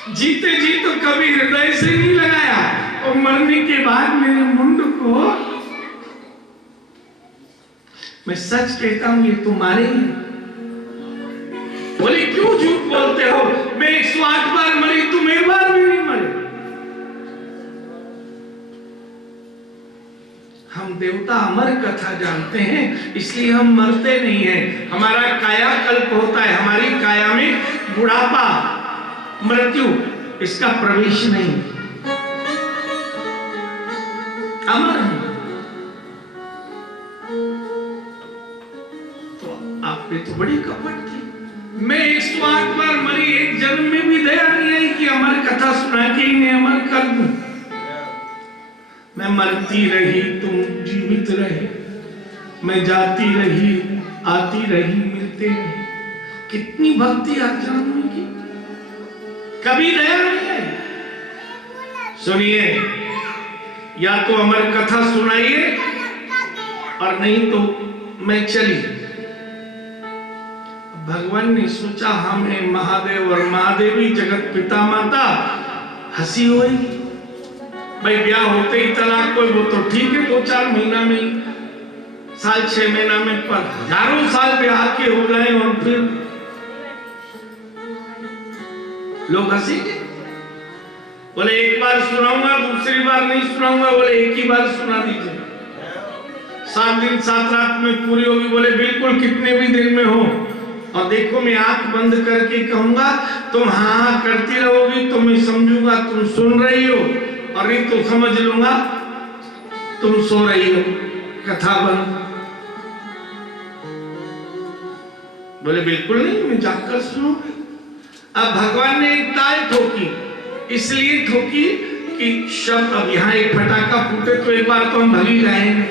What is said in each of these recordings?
जीते जी तो कभी हृदय से नहीं लगाया, और मरने के बाद मेरे मुंड को, मैं सच कहता हूं ये तुम्हारे ही। बोले क्यों झूठ बोलते हो? मैं 108 बार मरी, तुम एक बार भी नहीं मरे। हम देवता अमर कथा जानते हैं, इसलिए हम मरते नहीं हैं। हमारा कायाकल्प होता है, हमारी काया में बुढ़ापा, मृत्यु, इसका प्रवेश नहीं। अमर है। तो आपने तो बड़ी कपट की। मैं 108 बार मरी, एक जन्म में भी दया नहीं आई कि अमर कथा सुना के इन्हें अमर कर दूं। मैं मरती रही, तुम जीवित रहे, मैं जाती रही, आती रही, मिलते रहे। कितनी भक्ति आप जानोगे की, कभी दया नहीं है। सुनिए, या तो अमर कथा सुनाइए और नहीं तो मैं चली। भगवान ने सोचा हमें महादेव और महादेवी जगत पिता माता हंसी होगी। भाई ब्याह होते ही तलाक कोई, वो तो ठीक है, 2-4 महीना में, साल 6 महीना में, पर हजारों साल ब्याह के हो गए और फिर लोग हंसेंगे। बोले एक बार सुनाऊंगा, दूसरी बार नहीं सुनाऊंगा। बोले एक ही बार सुना दीजिए, 7 दिन 7 रात में पूरी होगी। बोले बिल्कुल, कितने भी दिन में हो। और देखो मैं आंख बंद करके कहूंगा, तुम हाँ करती रहोगी तो मैं समझूंगा तुम सुन रही हो, और नहीं तो समझ लूंगा तुम सो रही हो। कथा बंद। बोले बिल्कुल नहीं, मैं जाकर सुनूंगी। अब भगवान ने एक ताल ठोकी, इसलिए ठोकी कि शब्द, अब यहां एक पटाखा फूटे तो एक बार तो हम भगी जाएंगे।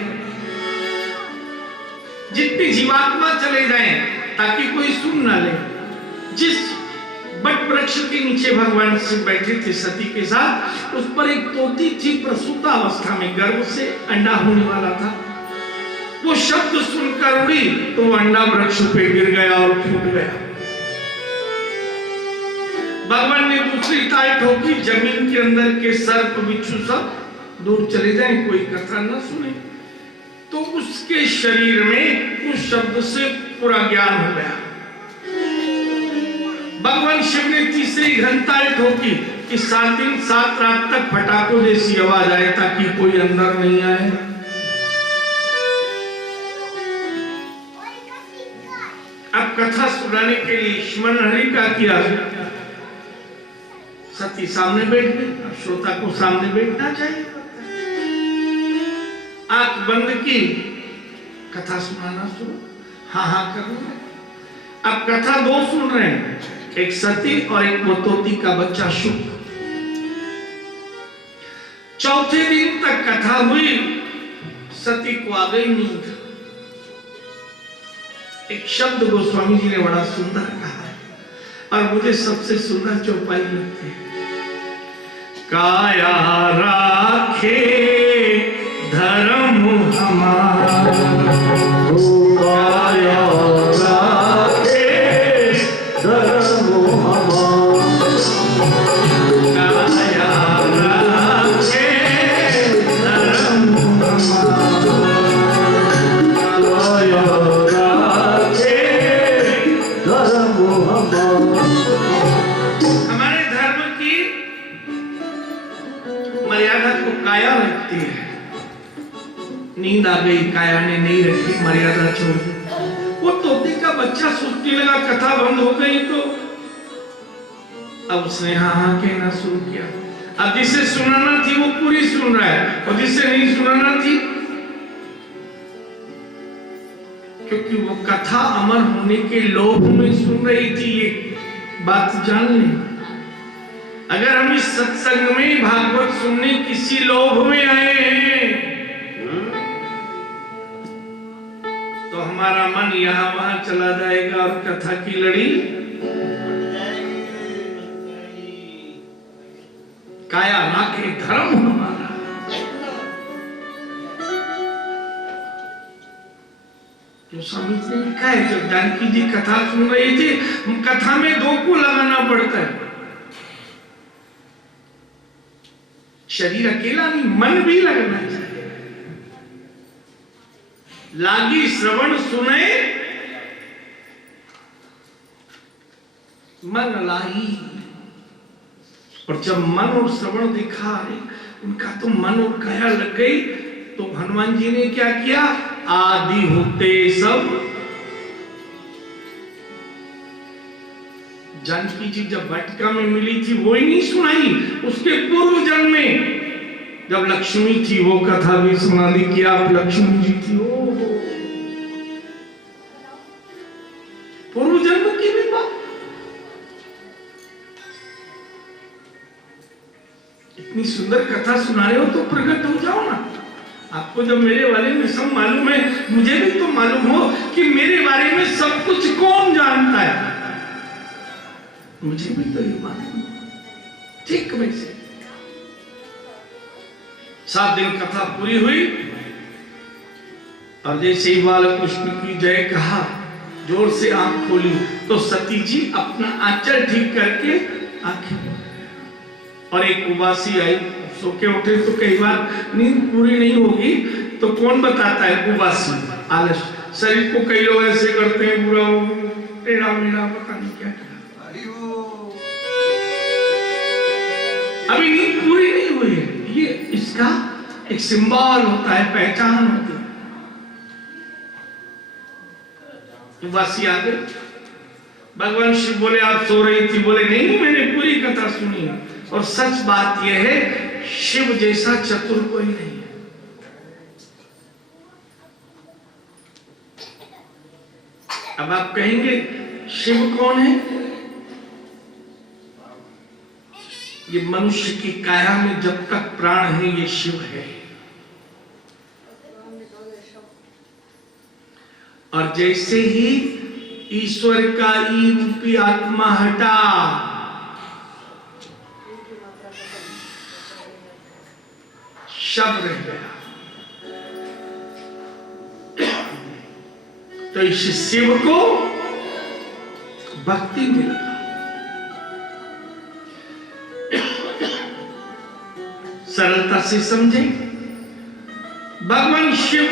जितनी जीवात्मा चले जाएं ताकि कोई सुन ना ले। जिस बट वृक्ष के नीचे भगवान से बैठे थे सती के साथ, उस पर एक तोती थी, प्रसूता अवस्था में, गर्भ से अंडा होने वाला था। वो शब्द सुनकर उड़ी तो वो अंडा वृक्ष पे गिर गया और फूट गया। भगवान ने दूसरी ताल ठोकी, जमीन के अंदर के सर्प बिच्छू सब दूर चले जाएं, कोई कथा न सुने। तो उसके शरीर में उस शब्द से पूरा ज्ञान हो गया। भगवान शिव ने तीसरी घंटा ठोकी कि 7 दिन 7 रात तक पटाखों जैसी आवाज आए ताकि कोई अंदर नहीं आए। अब कथा सुनाने के लिए स्मरण हरि का किया। सती सामने बैठ गई। अब श्रोता को सामने बैठना चाहिए। आंख बंद की, कथा सुनाना शुरू। हाँ हाँ कर रहे। अब कथा 2 सुन रहे हैं, एक सती और एक मोतोती का बच्चा शुक। चौथे दिन तक कथा हुई, सती को आ गई नींद। एक शब्द गोस्वामी जी ने बड़ा सुंदर कहा है और मुझे सबसे सुंदर चौपाई लगती है। काया राखे धर्म हमारा, काया राखे धर्म हमारा, काया राखे धर्म हमारा, काया राखे धर्म हमारा। हमारे धर्म की मर्यादा को काया रखती है। नींद आ गई, काया ने नहीं रखी, मर्यादा छोड़ दी। वो तोते का बच्चा सोचने लगा कथा बंद हो गई तो अब उसने हाँ हाँ कहना शुरू किया। अब जिसे सुनाना थी वो पूरी सुन रहा है और जिसे नहीं सुनाना थी, क्योंकि वो कथा अमर होने के लोभ में सुन रही थी। ये बात जान लें, अगर हम इस सत्संग में भागवत सुनने किसी लोभ में आए हैं तो हमारा मन यहां वहां चला जाएगा और कथा की लड़ी काया नाके धर्म हमारा। जो स्वामी जी ने लिखा है, जब जानकी जी कथा सुन रही थी, कथा में 2 को लगाना पड़ता है। शरीर अकेला नहीं, मन भी लगना चाहिए। लागी श्रवण सुने मन लाही। और जब मन और श्रवण दिखा उनका तो मन और काया लग गई, तो हनुमान जी ने क्या किया? आदि होते सब। जानकी जी जब वाटिका में मिली थी वो ही नहीं सुनाई, उसके पूर्व जन्म में जब लक्ष्मी थी वो कथा भी सुना दी कि आप लक्ष्मी जी थी। ओ पूर्व जन्म की भी बात। इतनी सुंदर कथा सुना रहे हो तो प्रकट हो जाओ ना। आपको जब मेरे बारे में सब मालूम है, मुझे भी तो मालूम हो कि मेरे बारे में सब कुछ कौन जानता है। मुझे भी तो ये मालूम ठीक वैसे। 7 दिन कथा पूरी हुई और जैसे ही बालकृष्ण की जय कहा, जोर से आंख खोली तो सती जी अपना आंचल ठीक करके आंखें, और एक उबासी आई। सो के उठे तो कई बार नींद पूरी नहीं होगी तो कौन बताता है? उबासी, आलस। शरीर को कई लोग ऐसे करते हैं, पूरा टेढ़ा मेढ़ा पता नहीं क्या क्या। अभी नींद पूरी नहीं हुई है। ये इसका एक सिंबल होता है, पहचान होती है। उबासी आ गई। भगवान शिव बोले आप सो रही थी? बोले नहीं, मैंने पूरी कथा सुनी है। और सच बात यह है, शिव जैसा चतुर कोई नहीं है। अब आप कहेंगे शिव कौन है? ये मनुष्य की काया में जब तक प्राण है ये शिव है, और जैसे ही ईश्वर का ई रूपी आत्मा हटा, शब रह गया। तो इस शिव को भक्ति मिला। सरलता से समझे। भगवान शिव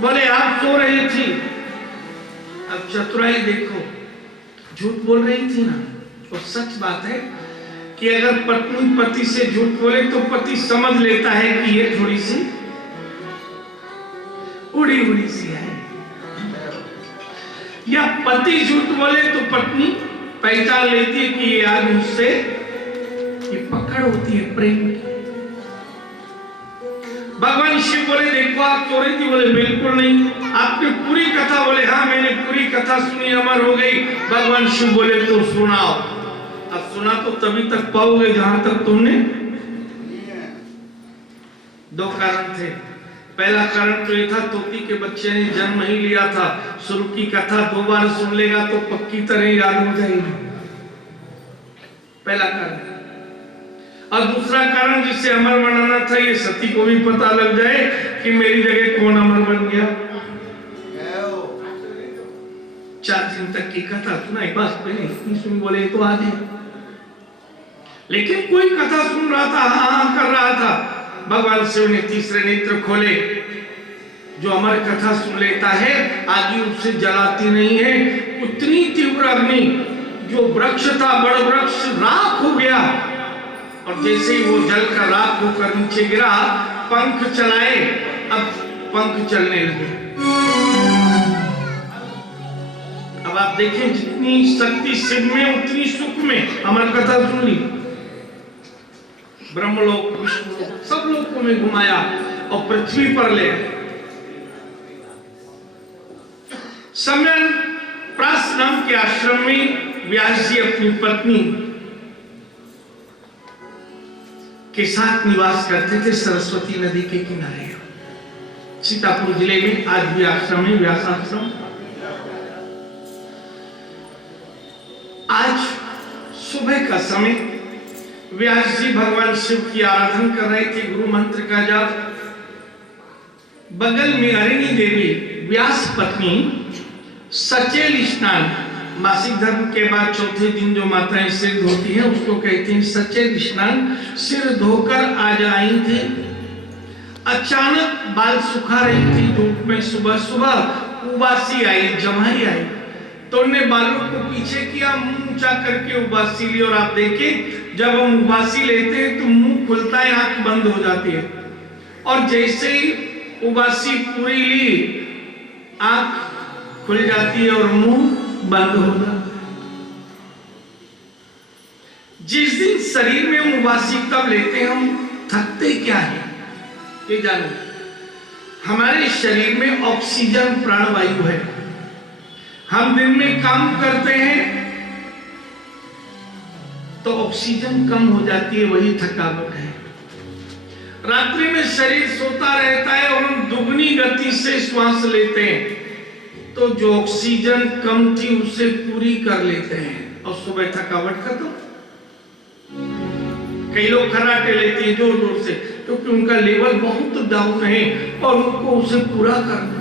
बोले आप सो रही थी। अब चतुराई देखो, झूठ बोल रही थी ना। और सच बात है कि अगर पत्नी पति से झूठ बोले तो पति समझ लेता है कि ये थोड़ी सी उड़ी उड़ी सी है, या पति झूठ बोले तो पत्नी पहचान लेती है कि ये आज मुझसे, ये पकड़ होती है प्रेम की। भगवान शिव बोले देखो आप सो रही थी? बोले बिल्कुल नहीं। आपने पूरी कथा? बोले हाँ मैंने पूरी कथा सुनी, अमर हो गई। भगवान शिव बोले तो सुनाओ। अब सुना तो तभी तक पाओगे जहां तक तुमने। 2 कारण थे। पहला कारण तो ये था, तोती के बच्चे ने जन्म ही लिया था। शुरू की कथा 2 बार सुन लेगा तो पक्की तरह याद हो जाएगी। पहला कारण। और दूसरा कारण जिससे अमर बनाना था, ये सती को भी पता लग जाए कि मेरी जगह कौन अमर बन गया। 4 दिन तक की कथा सुनाई, बस पहले इतनी सुन। बोले तो आ जाए, लेकिन कोई कथा सुन रहा था, हाँ कर रहा था। भगवान शिव ने तीसरे नेत्र खोले। जो अमर कथा सुन लेता है आगे उससे जलाती नहीं है। उतनी तीव्र अग्नि, जो वृक्ष था बड़ वृक्ष राख हो गया, और जैसे ही वो जल का राख होकर नीचे गिरा, पंख चलाए, अब पंख चलने लगे। अब आप देखें जितनी शक्ति शिव में उतनी सुख में। अमर कथा सुन ली, ब्रह्मलोक विष्णुलोक सब लोगों में घुमाया और पृथ्वी पर ले। समय प्रास नाम के आश्रम में व्यास जी अपनी पत्नी के साथ निवास करते थे, सरस्वती नदी के किनारे। सीतापुर जिले में आज भी आश्रम है, व्यास आश्रम। आज सुबह का समय व्यास जी भगवान शिव की आराधना कर रहे थे, गुरु मंत्र का जाप। बगल में अरिणी देवी व्यास पत्नी सचेल स्नान मासिक धर्म के बाद चौथे दिन जो माताएं सिर धोती हैं उसको कहते हैं सचेत स्नान। सिर धोकर आज आई थी, अचानक बाल सुखा रही थी धूप में, सुबह सुबह उबासी आई, जमाई आई, तो उन्होंने बालों को पीछे किया, मुंह ऊंचा करके उबासी ली। और आप देखें जब हम उबासी लेते हैं तो मुंह खुलता है, आंख बंद हो जाती है, और जैसे ही उबासी पूरी ली आंख खुल जाती है और मुंह बंद हो जाता है। जिस दिन शरीर में हम उबासी तब लेते हैं, हम थकते क्या है ये जानो। हमारे शरीर में ऑक्सीजन प्राणवायु है, हम दिन में काम करते हैं तो ऑक्सीजन कम हो जाती है, वही थकावट है। रात्रि में शरीर सोता रहता है और हम दुगनी गति से श्वास लेते हैं, तो जो ऑक्सीजन कम थी उसे पूरी कर लेते हैं और सुबह थकावट खत्म। कई लोग खर्राटे लेते हैं जोर जोर से क्योंकि उनका लेवल बहुत डाउन है और उनको उसे पूरा करना।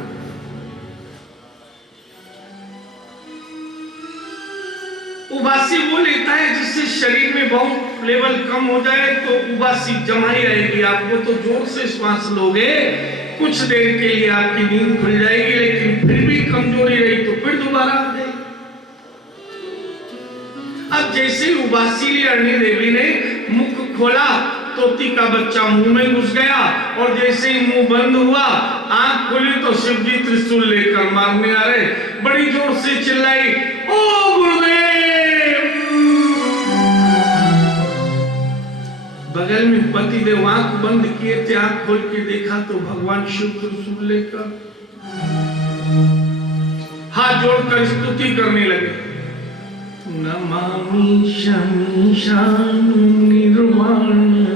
उबासी वो लेता है जिससे शरीर में बहुत लेवल कम हो जाए, तो उबासी जमाई रहेगी आपको, तो जोर से श्वास लोगे, कुछ देर के लिए आपकी नींद खुल जाएगी, लेकिन फिर भी कमजोरी रही तो फिर दोबारा आ जाएगी। अब जैसे ही उबासी ली अरणी देवी ने मुख खोला, तोती का बच्चा मुंह में घुस गया, और जैसे ही मुंह बंद हुआ आंख खुली तो शिवजी त्रिशूल लेकर मारने आ रहे। बड़ी जोर से चिल्लाई, ओ गुरुदेव। बगल में पति देव आंख बंद किए थे, आंख खोल के देखा तो भगवान शिव त्रिशूल लेकर हाथ जोड़कर स्तुति करने लगे। नमामि शमीशान निर्वाण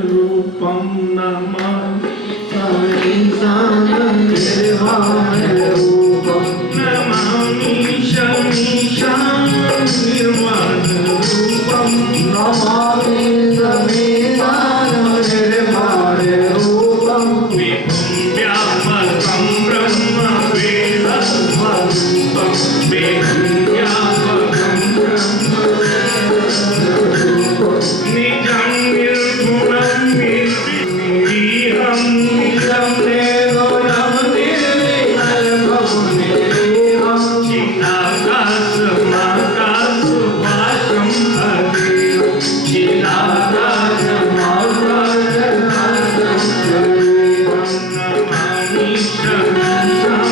रूपम, नमामि शमीशान निर्वाण रूपम, नमामि शमीशान निर्वाण रूपम, नमामि शमीशान निर्वाण रूपम, विभुं व्यापकं ब्रह्म वेदस्वरूपं, विभुं व्यापकं निजं निर्गुणं निर्विकारं निजं निर्गुणं निर्विकल्पं निर्विकारं चिदाकाशमाकाशभासं भजेयं, चिदाकाशमाकाशभासं भजेयं, नमामि शमीशान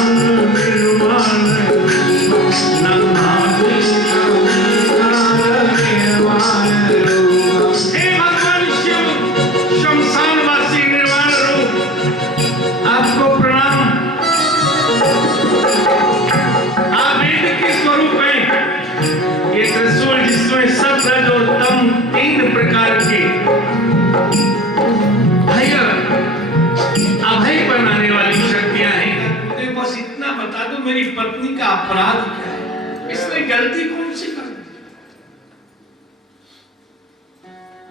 निर्वाण रूपं, नमामि शमीशान निर्वाण रूपं। हे भगवान शिव शमशानवासी निर्वाण रूप, आपको प्रणाम। आप वेद के स्वरूप हैं। ये त्रिशूल जिसमें सतरज और तम तीन प्रकार के भय अभय बनाने वाली शक्तियां हैं। मुझे बस इतना बता दो, मेरी पत्नी का अपराध क्या है, इसने गलती कौन सी कर दी?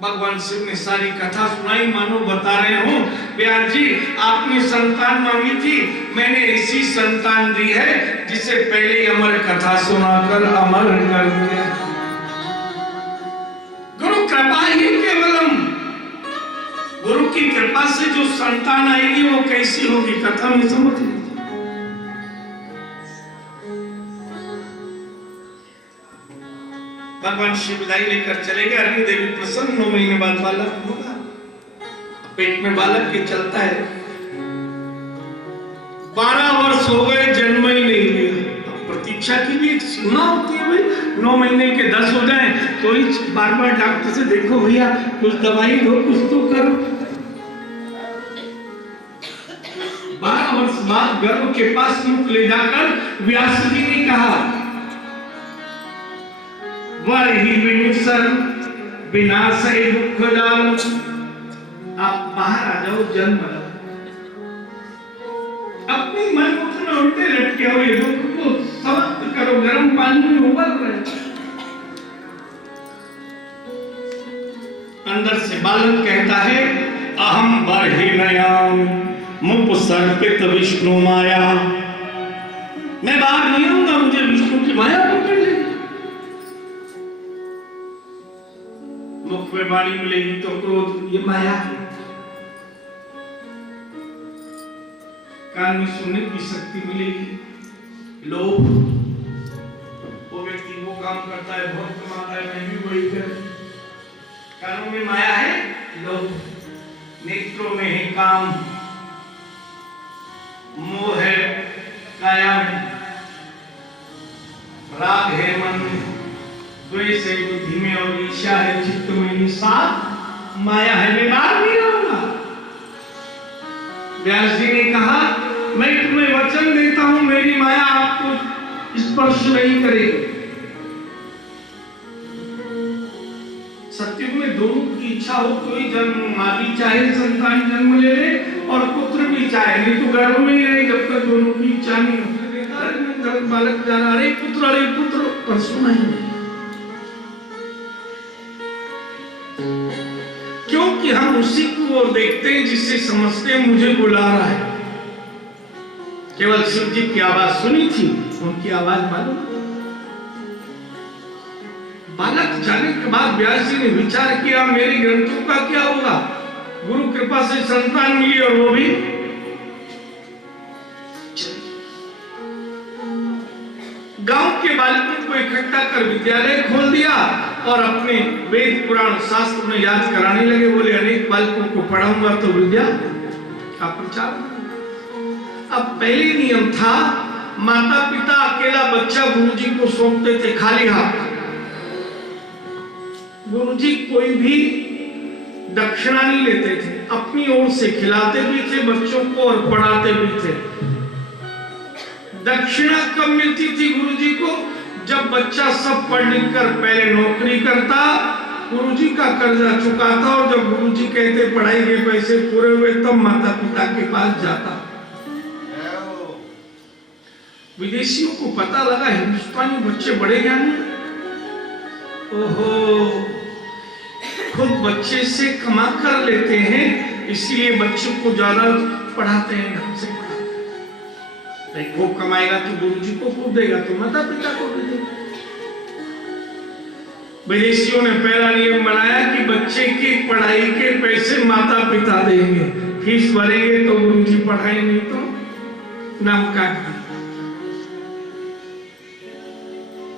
भगवान शिव ने सारी कथा सुनाई, मानो बता रहे हो ब्यास जी आपने संतान मांगी थी, मैंने ऐसी संतान दी है जिसे पहले अमर कथा सुनाकर अमर कर दिया। गुरु कृपा ही केवलम, गुरु की कृपा से जो संतान आएगी वो कैसी होगी कथा में समझ लीजिए। भगवान शिव विदाई लेकर चले गए। अरणी देवी प्रसन्न, 9 महीने बाद बालक होगा, पेट में बालक के चलता है। 12 वर्ष हो गए, जन्म ही नहीं लिया। प्रतीक्षा की भी एक सीमा होती है भाई, 9 महीने के 10 हो जाए तो ही बार बार डॉक्टर से देखो भैया कुछ दवाई दो, कुछ तो करो। 12 वर्ष बाद गर्भ के पास मुख ले जाकर व्यास जी ने कहा, वही विनिसर विनाशय दुख जाल, आप बाहर आ जाओ, जन्म लो। अपनी मन में उल्टे लटके हुए दुख को समाप्त करो, गर्म पानी में उबल रहे। अंदर से बालक कहता है, अहम बर्हिणयाम मुपसर्पित विष्णु माया, मैं बाहर नहीं आऊंगा, मुझे विष्णु की माया पकड़ लेगी। मुख में वाणी मिलेगी तो क्रोध, ये माया है। कान में सुनने की शक्ति मिलेगी, लोभ, वो व्यक्ति वो काम करता है, बहुत कमाता है, मैं भी वही करूं। कानों में माया है, लोभ, नेत्रों में है काम, मोह है काया में, राग है मन में, द्वेष है बुद्धि में और ईर्ष्या है चित्त में। ये सात माया है। मैं बात नहीं रहूंगा। व्यास जी ने कहा, मैं तुम्हें वचन देता हूं, मेरी माया आपको स्पर्श नहीं करेगी। सत्युग में दोनों की इच्छा हो, कोई जन्म, मां भी चाहे संतान जन्म ले ले और पुत्र भी चाहे, नहीं तो गर्भ में ही रहे जब तक दोनों की इच्छा नहीं हो। बालक जाना, अरे पुत्र, पर सुना ही नहीं। क्योंकि हम उसी को देखते हैं जिससे समझते हैं मुझे बुला रहा है। केवल शिव जी की आवाज सुनी थी, उनकी आवाज मालूम। बालक जाने के बाद व्यास जी ने विचार किया, मेरे ग्रंथों का क्या होगा। गुरु कृपा से संतान मिली और वो भी गांव के बालकों को इकट्ठा कर विद्यालय खोल दिया और अपने वेद पुराण शास्त्र में याद कराने लगे। बोले अनेक बालकों को पढ़ाऊंगा तो विद्या का प्रचार। अब पहले नियम था, माता पिता अकेला बच्चा गुरुजी को सौंपते थे खाली हाथ। गुरुजी कोई भी दक्षिणा नहीं लेते थे, अपनी ओर से खिलाते भी थे बच्चों को और पढ़ाते भी थे। दक्षिणा कब मिलती थी गुरुजी को? जब बच्चा सब पढ़ लिख कर पहले नौकरी करता, गुरुजी का कर्जा चुकाता और जब गुरुजी कहते पढ़ाई के पैसे पूरे हुए तब माता पिता के पास जाता। विदेशियों को पता लगा हिंदुस्तानी बच्चे बड़े ज्ञानी, ओहो, खुद बच्चे से कमा कर लेते हैं, इसलिए बच्चों को ज्यादा पढ़ाते हैं, ढंग से पढ़ाते हैं। वो कमाएगा तो गुरुजी को खूब देगा तो माता पिता को भी देगा। विदेशियों ने पहला नियम बनाया कि बच्चे की पढ़ाई के पैसे माता पिता देंगे, फीस भरेंगे तो गुरुजी पढ़ाएंगे, नहीं तो नाम काट देंगे।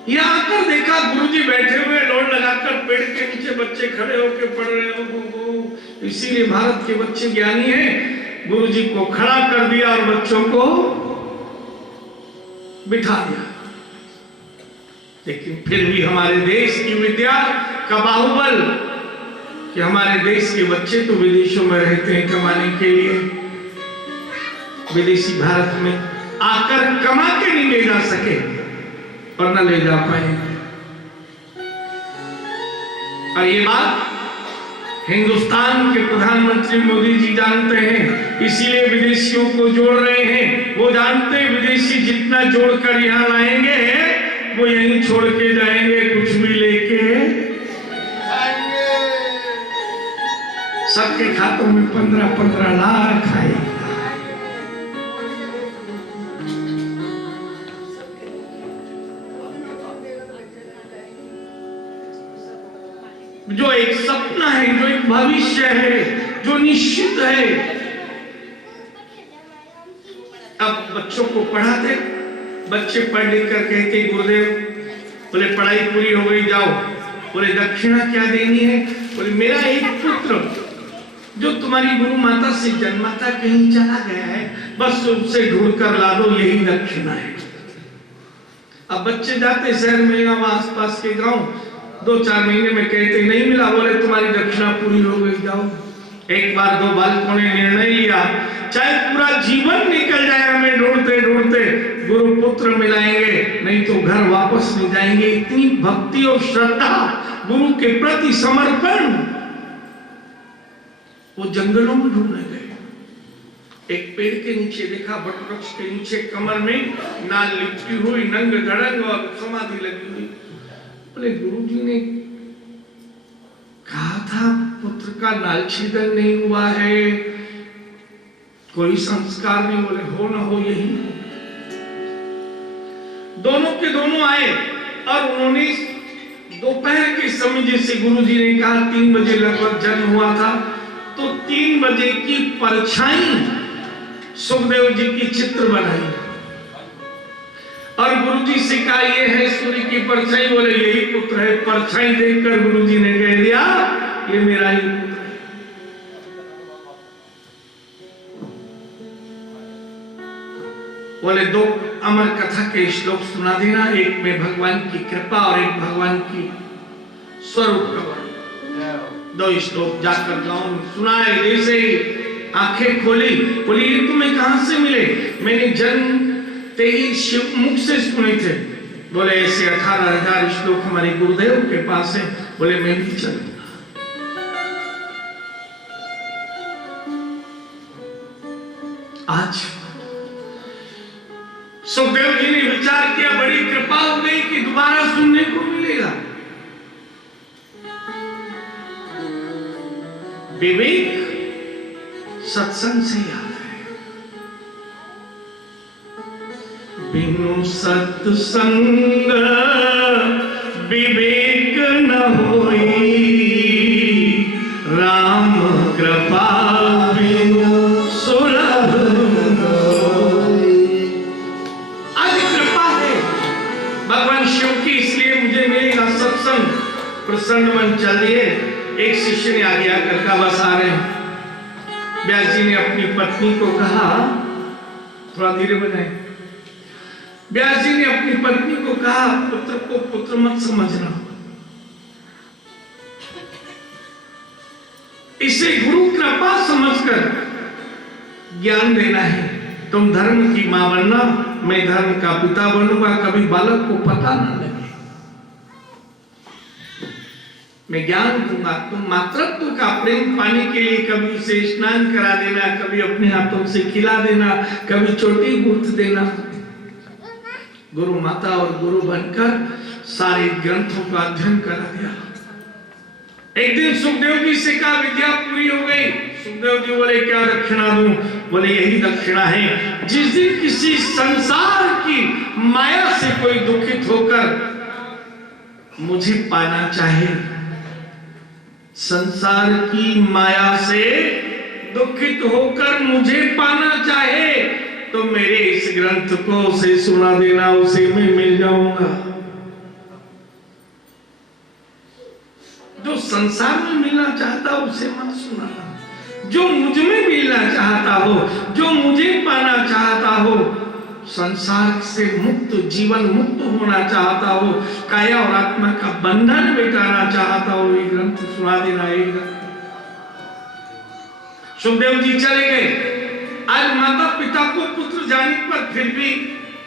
यहाँ आकर देखा गुरुजी बैठे हुए लोड लगाकर पेड़ के नीचे बच्चे खड़े होकर पढ़ रहे हो। इसीलिए भारत के बच्चे ज्ञानी हैं। गुरुजी को खड़ा कर दिया और बच्चों को बिठा दिया। लेकिन फिर भी हमारे देश की विद्या का बाहुबल कि हमारे देश के बच्चे तो विदेशों में रहते हैं कमाने के लिए। विदेशी भारत में आकर कमा के नहीं ले जा सके और न ले जा पाए। और ये बात हिंदुस्तान के प्रधानमंत्री मोदी जी जानते हैं, इसीलिए विदेशियों को जोड़ रहे हैं। वो जानते हैं विदेशी जितना जोड़कर यहाँ लाएंगे वो यहीं छोड़ के जाएंगे, कुछ भी लेके आएंगे। सबके खातों में 15-15 लाख आएगा। जो एक सपना है, जो एक भविष्य है, जो निश्चित है। अब बच्चों को पढ़ाते, बच्चे पढ़ लिख कर कहते गुरुदेव, बोले पढ़ाई पूरी हो गई, जाओ। बोले दक्षिणा क्या देनी है? बोले मेरा एक पुत्र जो तुम्हारी गुरु माता से जन्मा था कहीं चला गया है, बस उससे ढूंढ कर ला दो, यही दक्षिणा है। अब बच्चे जाते शहर में या आस पास के गांव, 2-4 महीने में कहते नहीं मिला, बोले तुम्हारी दक्षिणा पूरी हो गई, जाओ। एक बार 2 बालकों ने निर्णय लिया, चाहे पूरा जीवन निकल जाए हमें ढूंढते ढूंढते, गुरु पुत्र मिलाएंगे, नहीं तो घर वापस नहीं जाएंगे। इतनी भक्ति और श्रद्धा, गुरु के प्रति समर्पण। वो जंगलों में ढूंढने गए। एक पेड़ के नीचे देखा, वटवृक्ष के नीचे कमर में नाल लिपटी हुई, नंग धड़ंग और समाधि लगी हुई। बोले गुरुजी ने कहा था पुत्र का नाल छेदन नहीं हुआ है, कोई संस्कार नहीं। बोले हो ना हो यही। दोनों के दोनों आए और उन्होंने दोपहर के समय जैसे गुरुजी ने कहा 3 बजे लगभग जन्म हुआ था, तो 3 बजे की परछाई सुखदेव जी की चित्र बनाई और गुरुजी से कहा ये है सूर्य की परछाई, बोले यही पुत्र है। परछाई देखकर गुरुजी ने कह दिया ये मेरा ही पुत्र है। बोले 2 अमर कथा के श्लोक सुना देना, एक में भगवान की कृपा और एक भगवान की स्वरूप का वर्णन। 2 श्लोक जाकर गांव में सुनाए, जैसे ही आंखें खोली बोली ये तुम्हें कहां से मिले? मैंने जन्मते ही शिव मुख से सुने थे। बोले ऐसे 18,000 श्लोक हमारे गुरुदेव के पास है। बोले मैं भी चलूंगा। आज सुखदेव जी ने विचार किया, बड़ी कृपा हो गई कि दोबारा सुनने को मिलेगा। विवेक सत्संग से याद है, बिनु सत्संग विवेक न होई, राम कृपा बिनु सुलभ न होई। आज कृपा है भगवान शिव की, इसलिए मुझे मिलेगा सत्संग। प्रसन्न मन चलिए। एक शिष्य ने आगे आकर कहा बस आ रहे हैं। व्यास जी ने अपनी पत्नी को कहा, थोड़ा धीरे बनाए। व्यास जी ने अपनी पत्नी को कहा पुत्र को पुत्र मत समझना, इसे गुरु कृपा समझकर ज्ञान देना है। तुम धर्म की मां बनना, मैं धर्म का पिता बनूंगा। कभी बालक को पता ना लगे, मैं ज्ञान दूंगा। तुम मातृत्व का प्रेम पाने के लिए कभी उसे स्नान करा देना, कभी अपने हाथों से खिला देना, कभी चोटी गूंथ देना। गुरु माता और गुरु बनकर सारे ग्रंथों का अध्ययन करा दिया। एक दिन सुखदेव जी से कहा विद्या पूरी हो गई। सुखदेव जी बोले क्या दक्षिणा दूं? बोले यही दक्षिणा है, जिस दिन किसी संसार की माया से कोई दुखित होकर मुझे पाना चाहे, संसार की माया से दुखित होकर मुझे पाना चाहे, तो मेरे इस ग्रंथ को उसे सुना देना, उसे मैं मिल जाऊंगा। जो संसार में मिलना चाहता उसे मत सुनाना। जो मुझ में मिलना चाहता हो, जो मुझे पाना चाहता हो, संसार से मुक्त, जीवन मुक्त होना चाहता हो, काया और आत्मा का बंधन मिटाना चाहता हो, ये ग्रंथ सुना देना। एक सुखदेव जी चले गए। आज माता पिता को पुत्र जाने पर फिर भी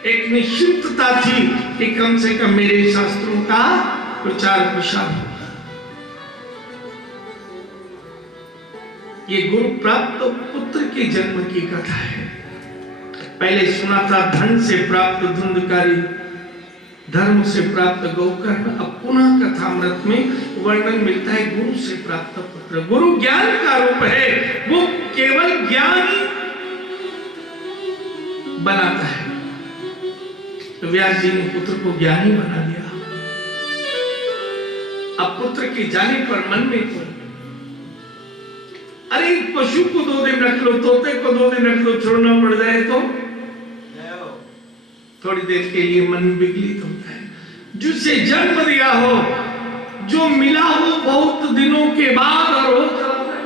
एक निश्चिंतता थी कि कम से कम मेरे शास्त्रों का प्रचार प्रसार हो। ये गुरु प्राप्त पुत्र के जन्म की कथा है। पहले सुना था धन से प्राप्त धुंधकारी, धर्म से प्राप्त गौकर्ण। अब पुनः कथामृत में वर्णन मिलता है गुरु से प्राप्त पुत्र। गुरु ज्ञान का रूप है, वो केवल ज्ञान बनाता है। तो व्यास जी ने पुत्र को ज्ञानी बना दिया। अब पुत्र के जाने पर मन में तो अरे पशु को 2 दिन रख लो, तोते को 2 दिन रख लो, छोड़ना पड़ जाए तो थोड़ी देर के लिए मन विगलित होता है। जिसे जन्म दिया हो, जो मिला हो बहुत दिनों के बाद और हो चला जाए।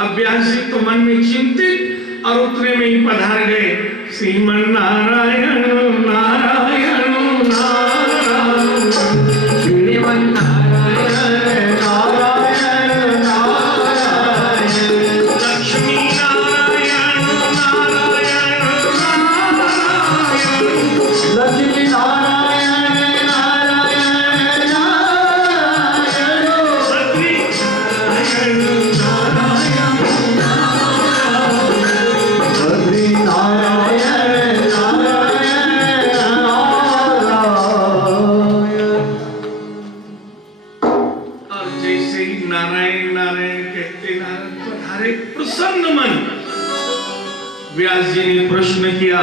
अब व्यास जी तो मन में चिंतित और उतने में ही पधार गए। श्रीमन नारायण नारायण नारायण, श्रीमन नारायण नारायण नारायण, लक्ष्मी नारायण नारायण नारायण, लक्ष्मी नारायण नारायण नारायण, लक्ष्मी नारायण नारायण प्रसन्न मन। व्यास जी ने प्रश्न किया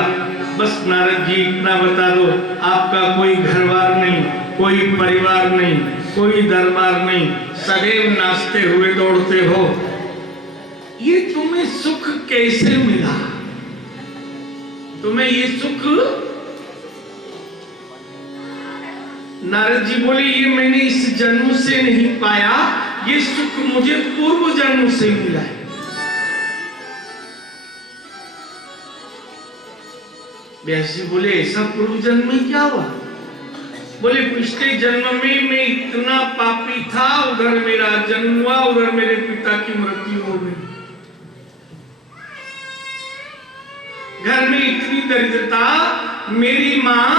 बस नारद जी इतना बता दो, आपका कोई घरबार नहीं, कोई परिवार नहीं, कोई दरबार नहीं, सदैव नाचते हुए दौड़ते हो, ये तुम्हें सुख कैसे मिला? तुम्हें ये सुख? नारद जी बोले, ये मैंने इस जन्म से नहीं पाया, ये सुख मुझे पूर्व जन्म से मिला है। व्यास जी बोले, ऐसा पूर्व जन्म में क्या हुआ? बोले, पिछले जन्म में मैं इतना पापी था, उधर मेरा जन्म हुआ, उधर मेरे पिता की मृत्यु हो गई। घर में इतनी दरिद्रता, मेरी मां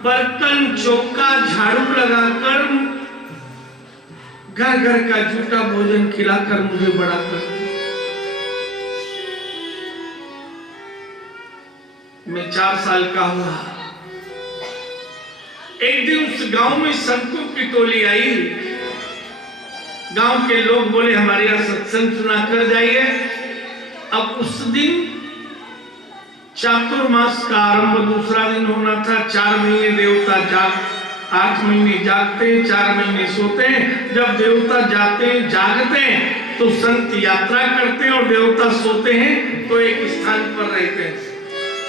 बर्तन चौका झाड़ू लगाकर घर घर का झूठा भोजन खिलाकर मुझे बड़ा करती। मैं 4 साल का हुआ, एक दिन उस गांव में संतों की टोली आई। गांव के लोग बोले, हमारे यहां सत्संग सुना कर जाइए। अब उस दिन चातुर्मास का आरंभ दूसरा दिन होना था। 4 महीने देवता जाग, 8 महीने जागते हैं, 4 महीने सोते हैं। जब देवता जागते हैं तो संत यात्रा करते हैं, और देवता सोते हैं तो एक स्थान पर रहते हैं।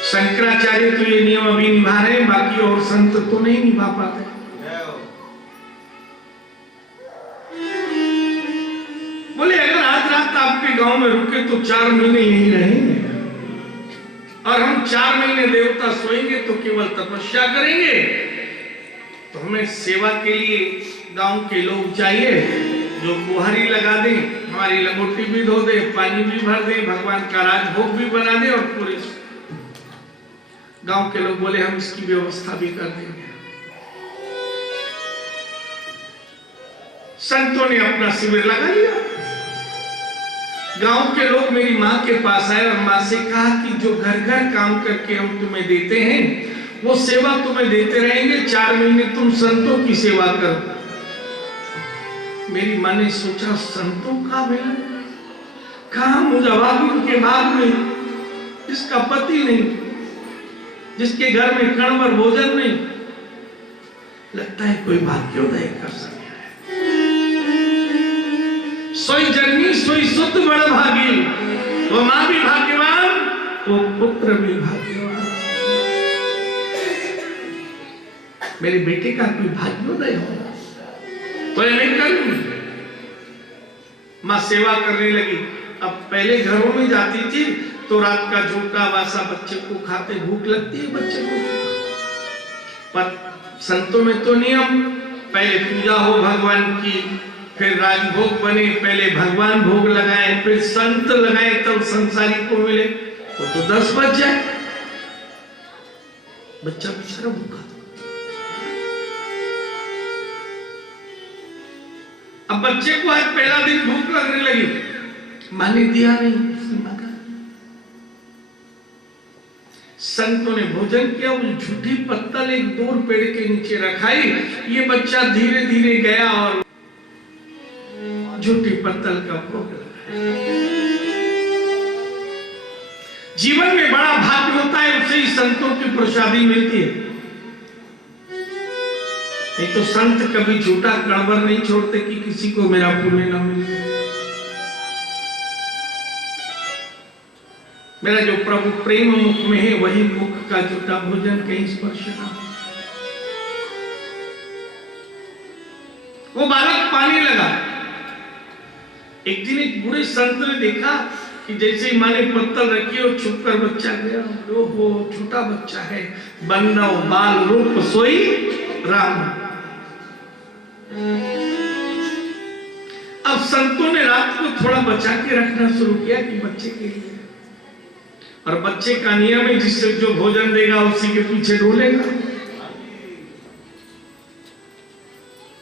शंकराचार्य तो ये नियम अभी निभा रहे हैं, बाकी और संत तो नहीं निभा पाते। बोले, अगर आज रात आपके गांव में रुके तो 4 महीने यहीं रहेंगे, और हम 4 महीने देवता सोएंगे तो केवल तपस्या करेंगे। तो हमें सेवा के लिए गांव के लोग चाहिए जो बुहारी लगा दें, हमारी लंगोटी भी धो दे, पानी भी भर दे, भगवान का राजभोग भी बना दे, और पूरे गांव के लोग बोले, हम इसकी व्यवस्था भी कर देंगे। संतों ने अपना शिविर लगा लिया। गांव के लोग मेरी मां के पास आए और मां से कहा कि जो घर घर काम करके हम तुम्हें देते हैं, वो सेवा तुम्हें देते रहेंगे, 4 महीने तुम संतों की सेवा करो। मेरी मां ने सोचा, संतों का मिलन कहां? मुजवाहिर के बाद में, जिसका पति नहीं, जिसके घर में कण भर भोजन नहीं, लगता है कोई भाग्योदय कर सकता है। सोई जननी सोई सुत बड़ भागी, वो मां भी भाग्यवान, वो पुत्र भी भाग्यवान। मेरे बेटे का कोई भाग्योदय होगा तो ये नहीं करूंगी। मां सेवा करने लगी। अब पहले घरों में जाती थी तो रात का झूठा वासा बच्चे को खाते, भूख लगती है बच्चे को, पर संतों में तो नियम, पहले पूजा हो भगवान की, फिर राजभोग बने, पहले भगवान भोग लगाए, फिर संत लगाए, तब संसारी को मिले। वो तो 10 बज जाए, बच्चा बेचारा भूखा। अब बच्चे को आज पहला दिन भूख लगने लगी, मां ने दिया नहीं, संतों ने भोजन किया, उस झूठी पत्तल एक दूर पेड़ के नीचे रखाई। ये बच्चा धीरे धीरे गया और झूठी पत्तल का भोग लगाया। जीवन में बड़ा भाग्य होता है, उसे ही संतों की प्रसादी मिलती है। नहीं तो संत कभी झूठा कड़बर नहीं छोड़ते कि किसी को मेरा पुण्य न मिले। मेरा जो प्रभु प्रेम मुख में है, वही मुख का झूठा भोजन कहीं स्पर्श ना हो। वो बालक पानी लगा। एक दिन एक बूढ़े संत ने देखा कि जैसे ही मां ने पत्तल रखी और छुपकर बच्चा गया। वो छोटा बच्चा है, बन्नव बाल रूप सोई राम। अब संतों ने रात को थोड़ा बचा के रखना शुरू किया कि बच्चे के लिए, और बच्चे का नियम है जिससे जो भोजन देगा उसी के पीछे डोलेगा।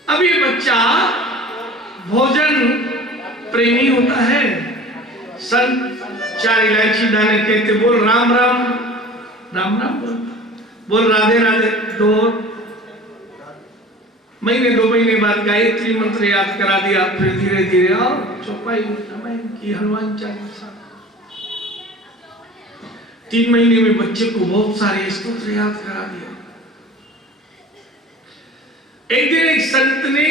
अब ये बच्चा भोजन प्रेमी होता है। संत 4 इलायची दाने कहते, बोल राम राम, राम राम बोल राधे राधे, 2 महीने 2 महीने बाद गायत्री मंत्र याद करा दिया। फिर धीरे धीरे और चौपाई रामायण की, हनुमान चालीसा। 3 महीने में बच्चे को बहुत सारे स्तोत्र याद करा दिया। एक दिन एक संत ने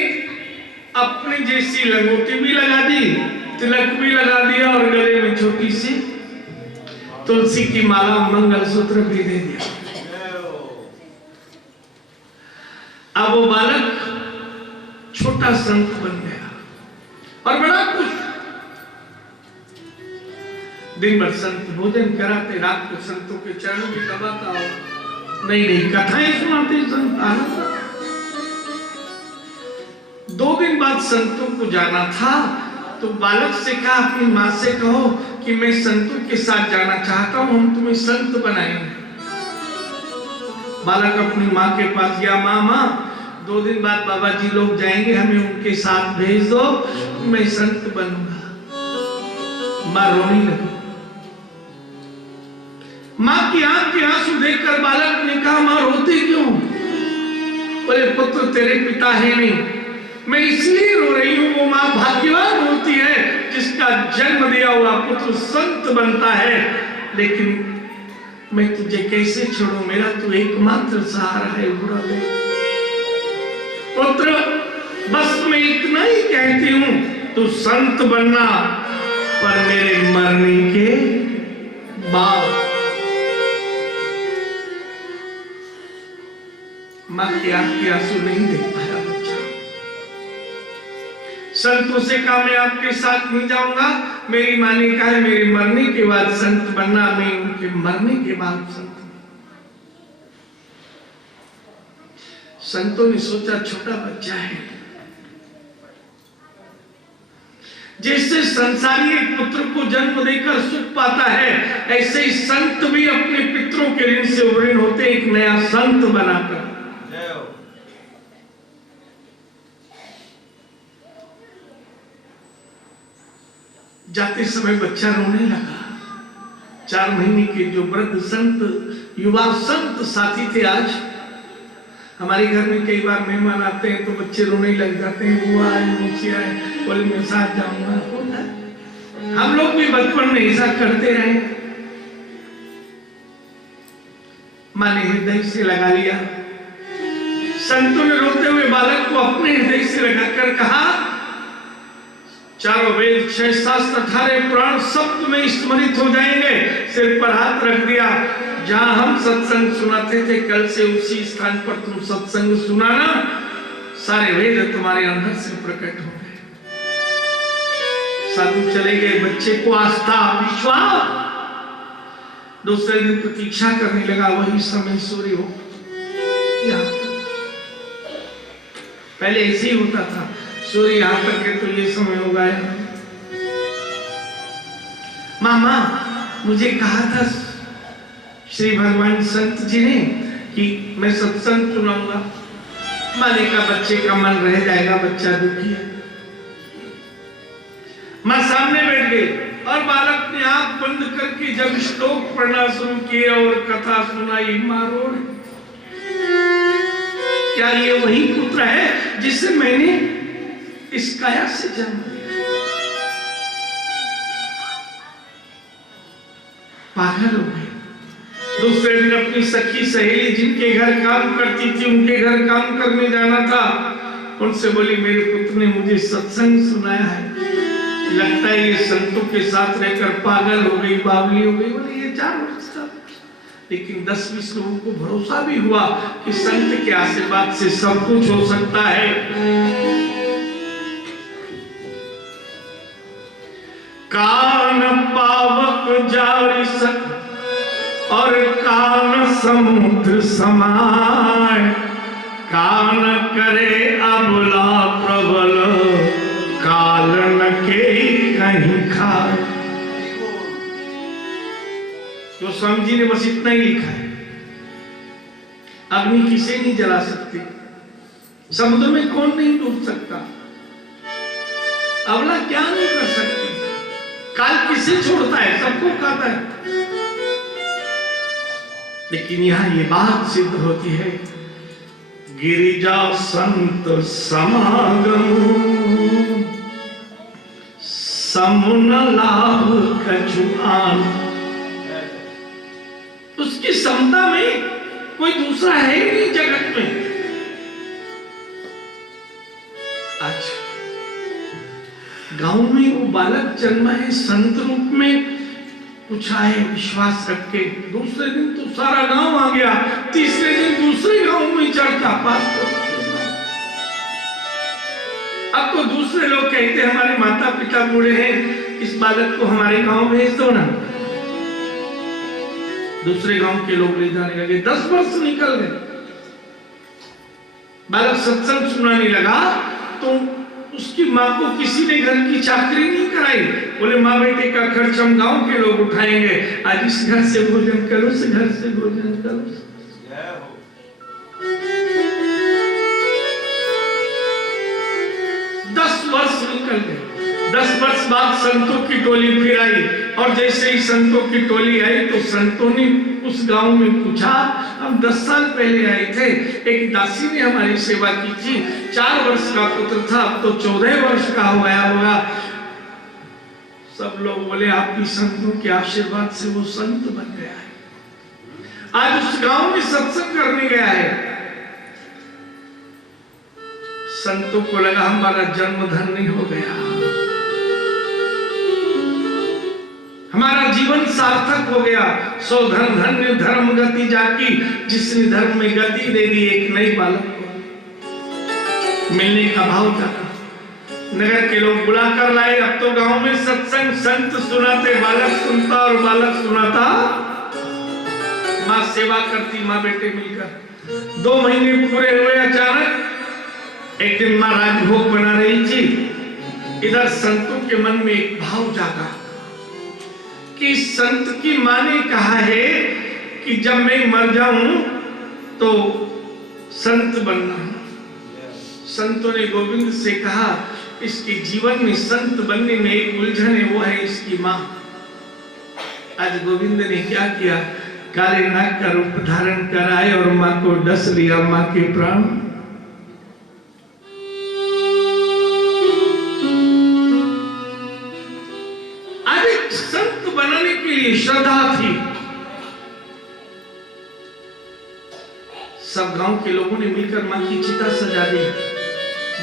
अपनी जैसी लंगोटी भी लगा दी, तिलक भी लगा दिया और गले में छोटी सी तुलसी की माला, मंगलसूत्र भी दे दिया। अब वो बालक छोटा संत बन गया और बड़ा खुश। दिन भर संत भोजन कराते, रात को संतों के चरणों में दबाता हो, नई नई कथाएं सुनाते संत, आनंद। 2 दिन बाद संतों को जाना था तो बालक से कहा, अपनी माँ से कहो कि मैं संतों के साथ जाना चाहता हूं, हम तुम्हें संत बनाएंगे। बालक अपनी माँ के पास गया, माँ 2 दिन बाद बाबा जी लोग जाएंगे, हमें उनके साथ भेज दो, मैं संत बनूंगा। माँ रोने लगी। माँ की आंख के आंसू देखकर बालक ने कहा, माँ रोती क्यों? बोले, पुत्र तेरे पिता है नहीं, मैं इसलिए रो रही हूं। वो माँ भाग्यवान होती है जिसका जन्म दिया हुआ पुत्र संत बनता है, लेकिन मैं तुझे कैसे छोड़ूं, मेरा तू एकमात्र सहारा है। बुरा पुत्र, बस मैं इतना ही कहती हूं, तू संत बनना, पर मेरे मरने के बाद। मां की आंख के आंसू नहीं देख पाया बच्चा। संतों से कहा, मैं आपके साथ नहीं जाऊंगा। मेरी मां ने कहा, मेरे मरने के बाद संत बनना, मैं उनके मरने के बाद संत। संतों ने सोचा, छोटा बच्चा है, जैसे संसारी एक पुत्र को जन्म देकर सुख पाता है, ऐसे ही संत भी अपने पितरों के ऋण से ऋण होते, एक नया संत बनाकर। जाते समय बच्चा रोने लगा। 4 महीने के जो वृद्ध संत, युवा संत साथी थे, आज हमारे घर में कई बार मेहमान आते हैं तो बच्चे रोने लग जाते हैं, बुआ आए, मौसी आए, बोले मैं साथ जाऊंगा। हम लोग भी बचपन में ऐसा करते रहे। मां ने हृदय से लगा लिया। संतों ने रोते हुए बालक को अपने हृदय से लगाकर कहा, चारों वेद, 6 शास्त्र, 18 पुराण सब तुम्हें स्मरित हो जाएंगे। सिर पर हाथ रख दिया। जहां हम सत्संग सुनाते थे, कल से उसी स्थान पर तुम सत्संग सुनाना, सारे वेद तुम्हारे अंदर से प्रकट हो गए। साधु चले गए। बच्चे को आस्था, विश्वास। दूसरे दिन प्रतीक्षा करने लगा। वही समय सूर्य हो, पहले ऐसे ही होता था, सूर्य यहां तक है तो ये समय होगा। मामा, मुझे कहा था श्री भगवान संत जी ने कि मैं सत्संग सुनाऊंगा। माने का बच्चे का मन रह जाएगा, बच्चा दुखी है। मां सामने बैठ गई और बालक ने आंख बंद करके जब श्लोक पढ़ना शुरू किया और कथा सुनाई, मां रो रही। क्या ये वही पुत्र है जिसे मैंने इस काया से जन्म दिया? पागल हो गए। दूसरे दिन अपनी सखी सहेली जिनके घर काम करती थी, उनके घर काम करने जाना था, उनसे बोली, मेरे पुत्र ने मुझे सत्संग सुनाया है, लगता है ये संतों के साथ रहकर पागल हो गई, बावली हो गई। बोले, ये 4 वर्ष का। लेकिन 10-20 लोगों को भरोसा भी हुआ कि संत के आशीर्वाद से सब कुछ हो सकता है। कान पावक जारी सक और कान समुद्र समाय, कान करे अबला प्रबल, काल न के कहीं खाए। तो स्वामी जी ने बस इतना ही लिखा है। अग्नि किसे नहीं जला सकती, समुद्र में कौन नहीं डूब सकता, अबला क्या नहीं कर सकती, काल किसे छोड़ता है, सबको खाता है। लेकिन यहां ये बात सिद्ध होती है, गिरिजा संत समागम, समुन लाभ कछु आन। समता में कोई दूसरा है ही नहीं जगत में। आज गांव में वो बालक जन्मा है संत रूप में, कुछ आए विश्वास रख के, दूसरे दिन तो सारा गांव आ गया, तीसरे दिन दूसरे गांव में चढ़ता पास। अब तो दूसरे लोग कहते हमारे माता पिता बूढ़े हैं, इस बालक को हमारे गांव भेज दो ना। दूसरे गांव के लोग ले जाने लगे, 10 वर्ष निकल गए, बालक सत्संग सुनाने लगा तो उसकी माँ को किसी ने घर की चाकरी नहीं कराई। बोले माँ बेटे का खर्च हम गांव के लोग उठाएंगे, आज इस घर से भोजन करो, उस घर से भोजन करो। 10 वर्ष निकल गए। 10 वर्ष बाद संतों की टोली फिर आई, और जैसे ही संतों की टोली आई तो संतों ने उस गांव में पूछा, हम 10 साल पहले आए थे, एक दासी ने हमारी सेवा की थी, 4 वर्ष का पुत्र था, अब तो 14 वर्ष का हो गया होगा। सब लोग बोले आपकी संतों के आशीर्वाद से वो संत बन गया है, आज उस गांव में सत्संग करने गया है। संतों को लगा हमारा जन्म धन्य हो गया, हमारा जीवन सार्थक हो गया। सो धन धन्य धर्म गति जाकी, जिसने धर्म में गति दे दी एक नई बालक को। मिलने का भाव जागा, नगर के लोग बुलाकर लाए। अब तो गांव में सत्संग, संत सुनाते, बालक सुनता और बालक सुनाता, माँ सेवा करती, माँ बेटे मिलकर। 2 महीने पूरे हुए, अचानक एक दिन माँ राजभोग बना रही थी। इधर संतों के मन में एक भाव जागा कि संत की माँ ने कहा है कि जब मैं मर जाऊं तो संत बनना। संतों ने गोविंद से कहा इसके जीवन में संत बनने में एक उलझन है, वो है इसकी माँ। आज गोविंद ने क्या किया, काले नाग का रूप धारण कराए और माँ को डस लिया, माँ के प्राण। संत बनाने के लिए श्रद्धा थी। सब गांव के लोगों ने मिलकर मां की चिता सजा दी,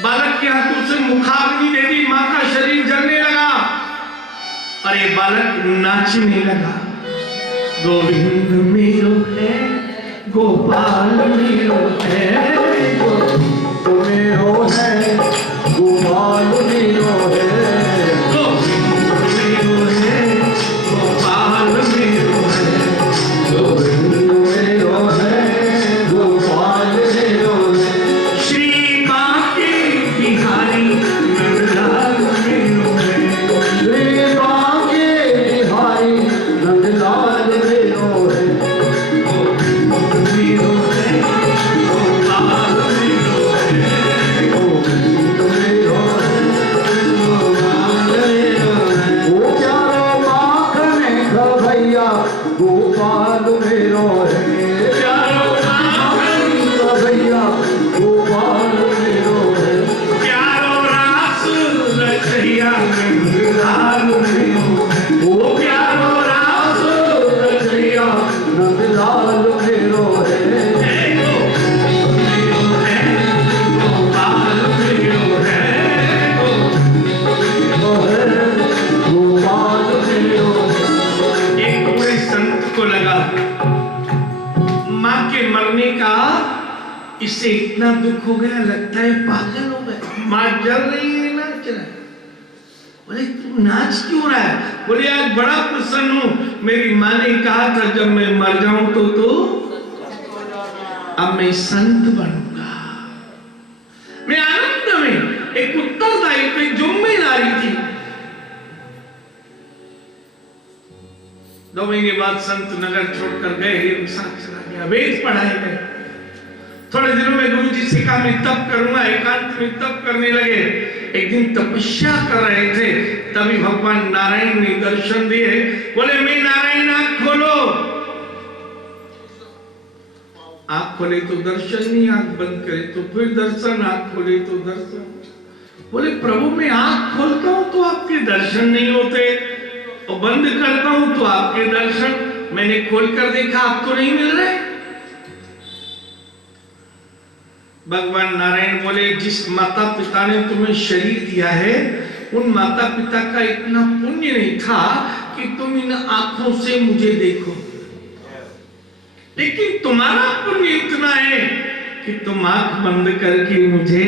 बालक के हाथों से मुखाग्नि दे दी, मां का शरीर जलने लगा और ये बालक नाचने लगा। गोविंद मेरो है, गोपाल मेरो है, गोविंद मेरो है, गोपाल मेरो है, इससे इतना दुख हो गया, लगता है पागल हो गया। मां जल रही है, नाच रहा है। बोले तू नाच क्यों रहा है? बोले आज बड़ा प्रसन्न हूं, मेरी मां ने कहा था जब मैं मर जाऊं तो अब मैं संत बनूंगा। मैं आनंद में एक उत्तरदायित्व, एक जिम्मेदारी थी। 2 महीने बाद संत नगर छोड़कर गए, साथ चला गया, वेद पढ़ाए गए। थोड़े दिनों में गुरु जी से कहा मैं तप करूंगा, एकांत में तप करने लगे। एक दिन तपस्या कर रहे थे, तभी भगवान नारायण ने दर्शन दिए। बोले मैं नारायण, आंख खोलो। आंख खोले तो दर्शन नहीं, आंख बंद करे तो फिर दर्शन, आंख खोले तो दर्शन। बोले प्रभु मैं आंख खोलता हूं तो आपके दर्शन नहीं होते, और बंद करता हूं तो आपके दर्शन। मैंने खोलकर देखा, आप तो नहीं मिल रहे। भगवान नारायण बोले, जिस माता पिता ने तुम्हें शरीर दिया है, उन माता पिता का इतना पुण्य नहीं था कि तुम इन आंखों से मुझे देखो, लेकिन तुम्हारा पुण्य इतना है कि तुम आंख बंद करके मुझे।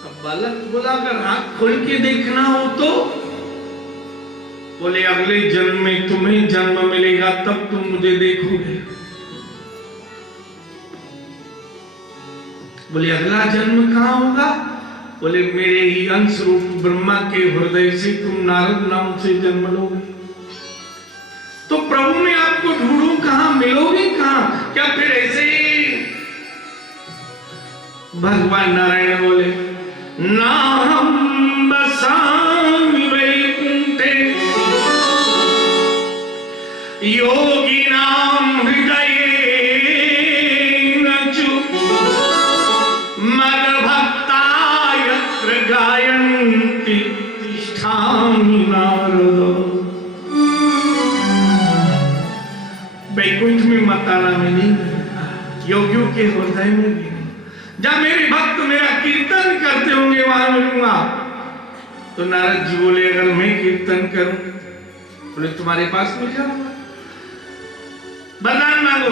अब बालक बोला, अगर आंख खोल के देखना हो तो? बोले, अगले जन्म में तुम्हें जन्म मिलेगा, तब तुम मुझे देखोगे। बोले, अगला जन्म कहां होगा? बोले, मेरे ही अंश रूप ब्रह्मा के हृदय से तुम नारद नाम से जन्म लोगे। तो प्रभु मैं आपको ढूंढूं कहां, मिलोगे कहां? क्या फिर ऐसे ही? भगवान नारायण बोले, नाहं बसामि वैकुंठे योगिनां हृदये मद्भक्ता यत्र गायन्ति तिष्ठामि नारद। वैकुंठ में मताना में नहीं, योगियों के हृदय में भी नहीं। जब मेरे भक्त मेरा कीर्तन करते होंगे वहां मिलूंगा। तो नारद जी बोले, अगर मैं कीर्तन करूं? बोले, तुम्हारे पास मिल जाऊंगा, वरदान मांगो।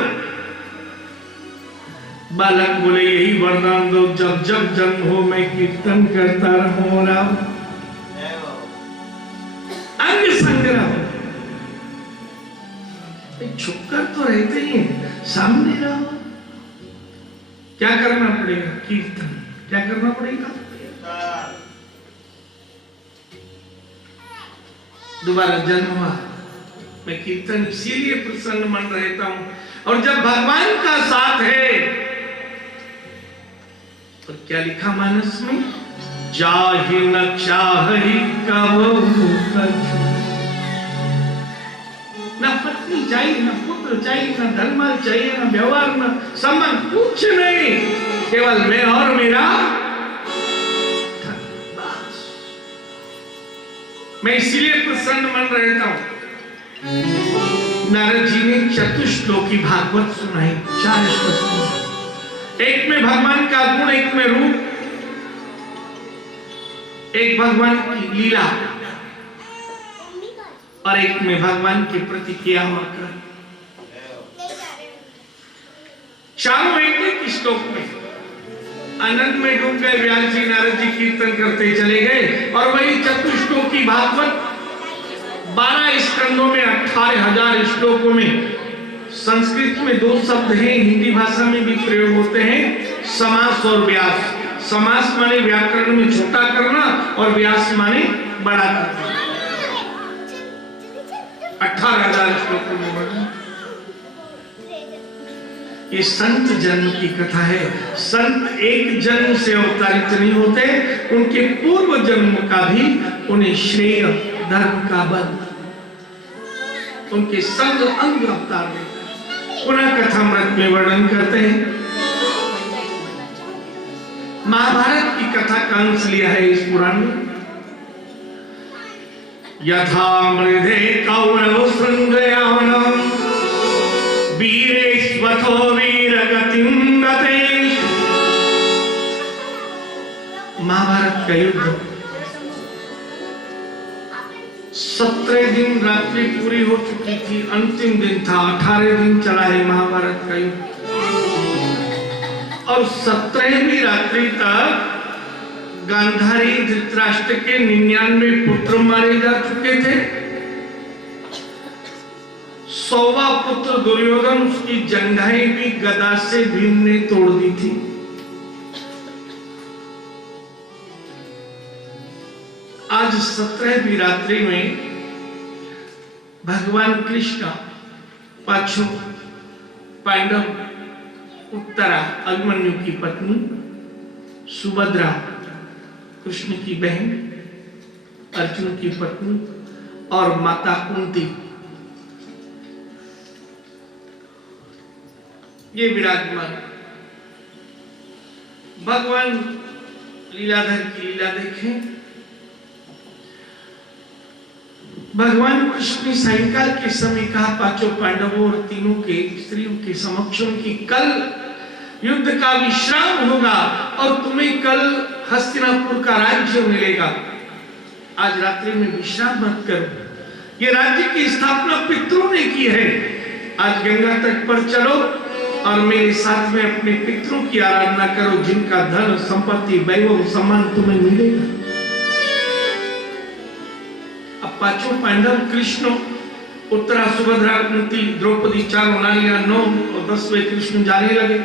बालक बोले, यही वरदान दो, जब जब जन्म हो मैं कीर्तन करता रहूं। राम अंग संग्रह हो, छुपकर तो रहते ही, सामने रहो। क्या करना पड़ेगा? कीर्तन। क्या करना पड़ेगा? दोबारा जन्म हुआ, मैं कीर्तन इसीलिए प्रसन्न मन रहता हूं। और जब भगवान का साथ है, तो क्या लिखा मानस में? चाहे न चाहे कबहू न पत्नी चाहिए, न पुत्र चाहिए, न धर्म चाहिए, न व्यवहार, न संबंध, कुछ नहीं, केवल मैं और मेरा बस। मैं इसीलिए प्रसन्न मन रहता हूं। नारद जी ने चतुश्लोकी भागवत सुनाई, 4 श्लोक। एक में भगवान का गुण, एक में रूप, एक भगवान की लीला, और एक में भगवान के प्रति किया हुआ कर्म। चारों एक श्लोक में आनंद में डूब गए। व्यास जी नारद जी कीर्तन करते चले गए, और वही चतुश्लोकी भागवत 12 स्कंदों में 18,000 श्लोकों में। संस्कृत में 2 शब्द हैं, हिंदी भाषा में भी प्रयोग होते हैं, समास और व्यास। समास माने व्याकरण में छोटा करना, और व्यास माने बड़ा करना। 18,000 श्लोकों में वर्णन। ये संत जन्म की कथा है। संत एक जन्म से अवतारित नहीं होते, उनके पूर्व जन्म का भी उन्हें श्रेय, धर्म का बल, उनके संग अंग अवतार देता। पुनः कथामृत में वर्णन करते हैं। महाभारत की कथा का अंश लिया है इस पुराण में। यथा मृधे कौरव शृंगयावनं वीरेश्वतो वीरगतिं गते। महाभारत का युद्ध 17 दिन रात्रि पूरी हो चुकी थी, अंतिम दिन था, 18 दिन चला है महाभारत का युद्ध। और 17वीं रात्रि तक गांधारी धृतराष्ट्र के 99 पुत्र मारे जा चुके थे। 100वां पुत्र दुर्योधन, उसकी जंघाएं भी गदा से भीम ने तोड़ दी थी। आज 17वीं रात्रि में भगवान कृष्ण पांचों पांडव, उत्तरा अभिमन्यु की पत्नी, सुभद्रा कृष्ण की बहन, अर्जुन की पत्नी, और माता कुंती, ये विराजमान। भगवान लीलाधर की लीला देखें। भगवान कृष्ण ने सायंकाल के समय कहा पांचों पांडवों और तीनों के स्त्रियों के समक्षों की कल युद्ध का विश्राम होगा और तुम्हें कल हस्तिनापुर का राज्य मिलेगा। आज रात्रि में विश्राम मत करो। ये राज्य की स्थापना पितरों ने की है। आज गंगा तट पर चलो और मेरे साथ में अपने पितरों की आराधना करो, जिनका धन संपत्ति वैभव सम्मान तुम्हें मिलेगा। अब पांचों पांडव कृष्ण, उत्तरा, सुभद्रा, कुंती, द्रौपदी, चारों नारियां 9 और 10वें कृष्ण जाने लगे।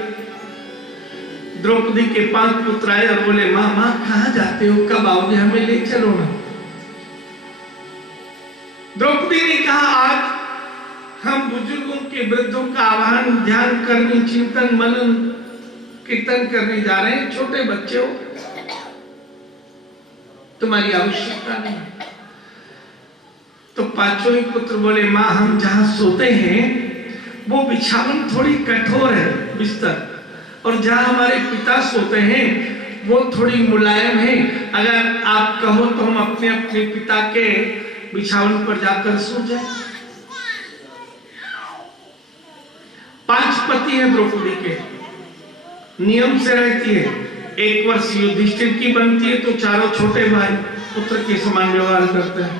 द्रौपदी के 5 पुत्र आए और बोले माँ माँ कहाँ जाते हो, कब आओगे, हमें ले चलो ना। द्रौपदी ने कहा आज हम बुजुर्गों के वृद्धों का आह्वान ध्यान करने, चिंतन मनन कीर्तन करने जा रहे हैं। छोटे बच्चे हो, तुम्हारी आवश्यकता नहीं। तो पांचों ही पुत्र बोले माँ हम जहां सोते हैं वो बिछावन थोड़ी कठोर है बिस्तर, और जहां हमारे पिता सोते हैं वो थोड़ी मुलायम है। अगर आप कहो तो हम अपने अपने पिता के बिछावन पर जाकर सो जाए। 5 पति हैं द्रौपदी के, नियम से रहती है। 1 वर्ष युधिष्ठिर की बनती है तो चारों छोटे भाई पुत्र के समान व्यवहार करते हैं।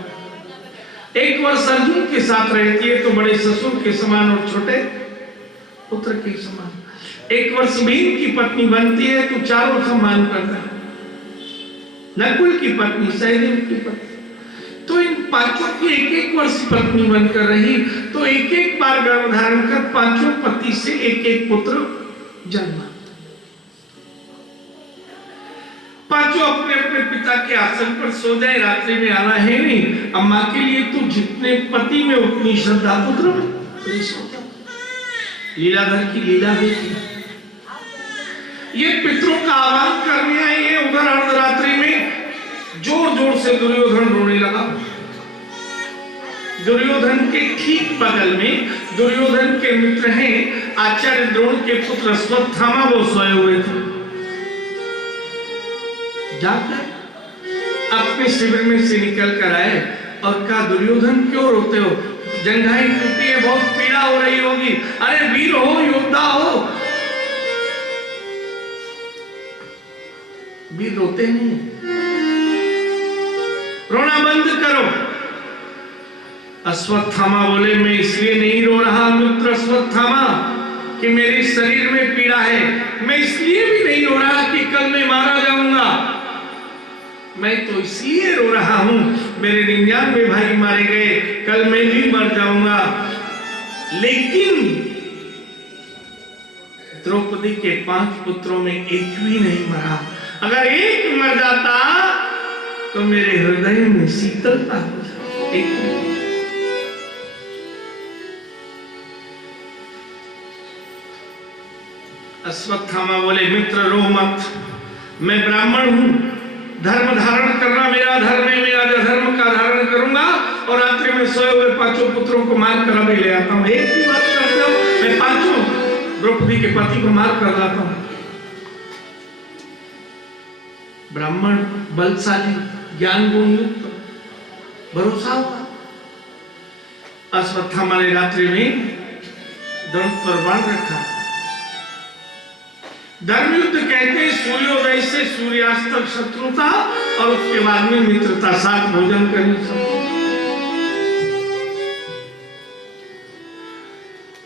1 वर्ष अर्जुन के साथ रहती है तो बड़े ससुर के समान और छोटे पुत्र के समान। 1 वर्ष भीम की पत्नी बनती है तो चारों सम्मान करते हैं। नकुल की पत्नी, सहदेव की पत्नी, तो इन पांचों की 1-1 वर्ष पत्नी बनकर रही। तो 1-1 बार गर्भ धारण कर पांचों पति से 1-1 पुत्र जन्मा। पांचों अपने अपने पिता के आसन पर सो जाए, रात्रि में आना है नहीं। अम्मा के लिए तो जितने पति में उतनी श्रद्धा पुत्र में। लीलाधर की लीला देखी। ये पितरों का आह्वान करने आई है। उधर अर्धरात्रि में जोर जोर से दुर्योधन रोने लगा। दुर्योधन के ठीक बगल में दुर्योधन के मित्र हैं आचार्य द्रोण के पुत्र अश्वत्थामा, वो सोए हुए थे। जाकर अपने शिविर में से निकल कर आए और कहा दुर्योधन क्यों रोते हो, जंघाई टूटी है, बहुत पीड़ा हो रही होगी। अरे वीर हो, योद्धा हो, वीर रोते नहीं, रोना बंद करो। अश्वत्थामा बोले मैं इसलिए नहीं रो रहा मित्र अश्वत्थामा कि मेरे शरीर में पीड़ा है, मैं इसलिए भी नहीं रो रहा कि कल मैं मारा जाऊंगा। मैं तो इसलिए रो रहा हूं मेरे 99 भाई मारे गए, कल मैं भी मर जाऊंगा। लेकिन द्रौपदी के 5 पुत्रों में एक भी नहीं मरा। अगर एक मर जाता तो मेरे हृदय में शीतलता हो जाती। अश्वत्थामा बोले मित्र रो मत, मैं ब्राह्मण हूं, धर्म धारण करना मेरा धर्म है, मेरा धर्म का धारण करूंगा और रात्रि में सोए हुए 5 पुत्रों को मार कर अभी ले आता हूं। एक भी बात करते हो, मैं 5 द्रौपदी के पति को मार कर लाता हूं। ब्राह्मण बलशाली, ज्ञान गुण युक्त, भरोसा हुआ। अश्वत्थामा ने रात्रि में दंत पर बाण रखा। धर्म युद्ध कहते हैं सूर्योदय से सूर्यास्त तक शत्रुता और उसके बाद में मित्रता, साथ भोजन करनी।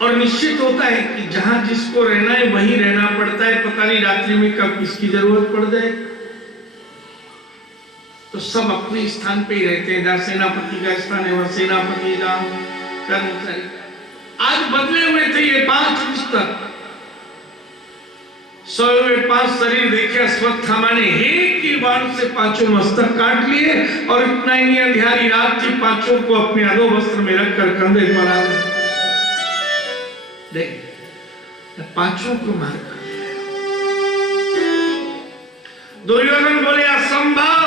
और निश्चित होता है कि जहां जिसको रहना है वहीं रहना पड़ता है। पता नहीं रात्रि में कब किसकी जरूरत पड़ जाए। तो सब अपने स्थान पे ही रहते हैं। जहां सेनापति का स्थान है वहां सेनापति, जहां कर्मचारी। आज बदले हुए थे ये 5 पुस्तक। सोए हुए 5 शरीर देखे अश्वत्थामा ने एक ही बाण से 5 मस्तक काट लिए और इतना ही अंधियारी रात थी, 5 को अपने अधो वस्त्र में रखकर कंधे पर आ गए। देख 5 को मार कर दुर्योधन बोले असंभव।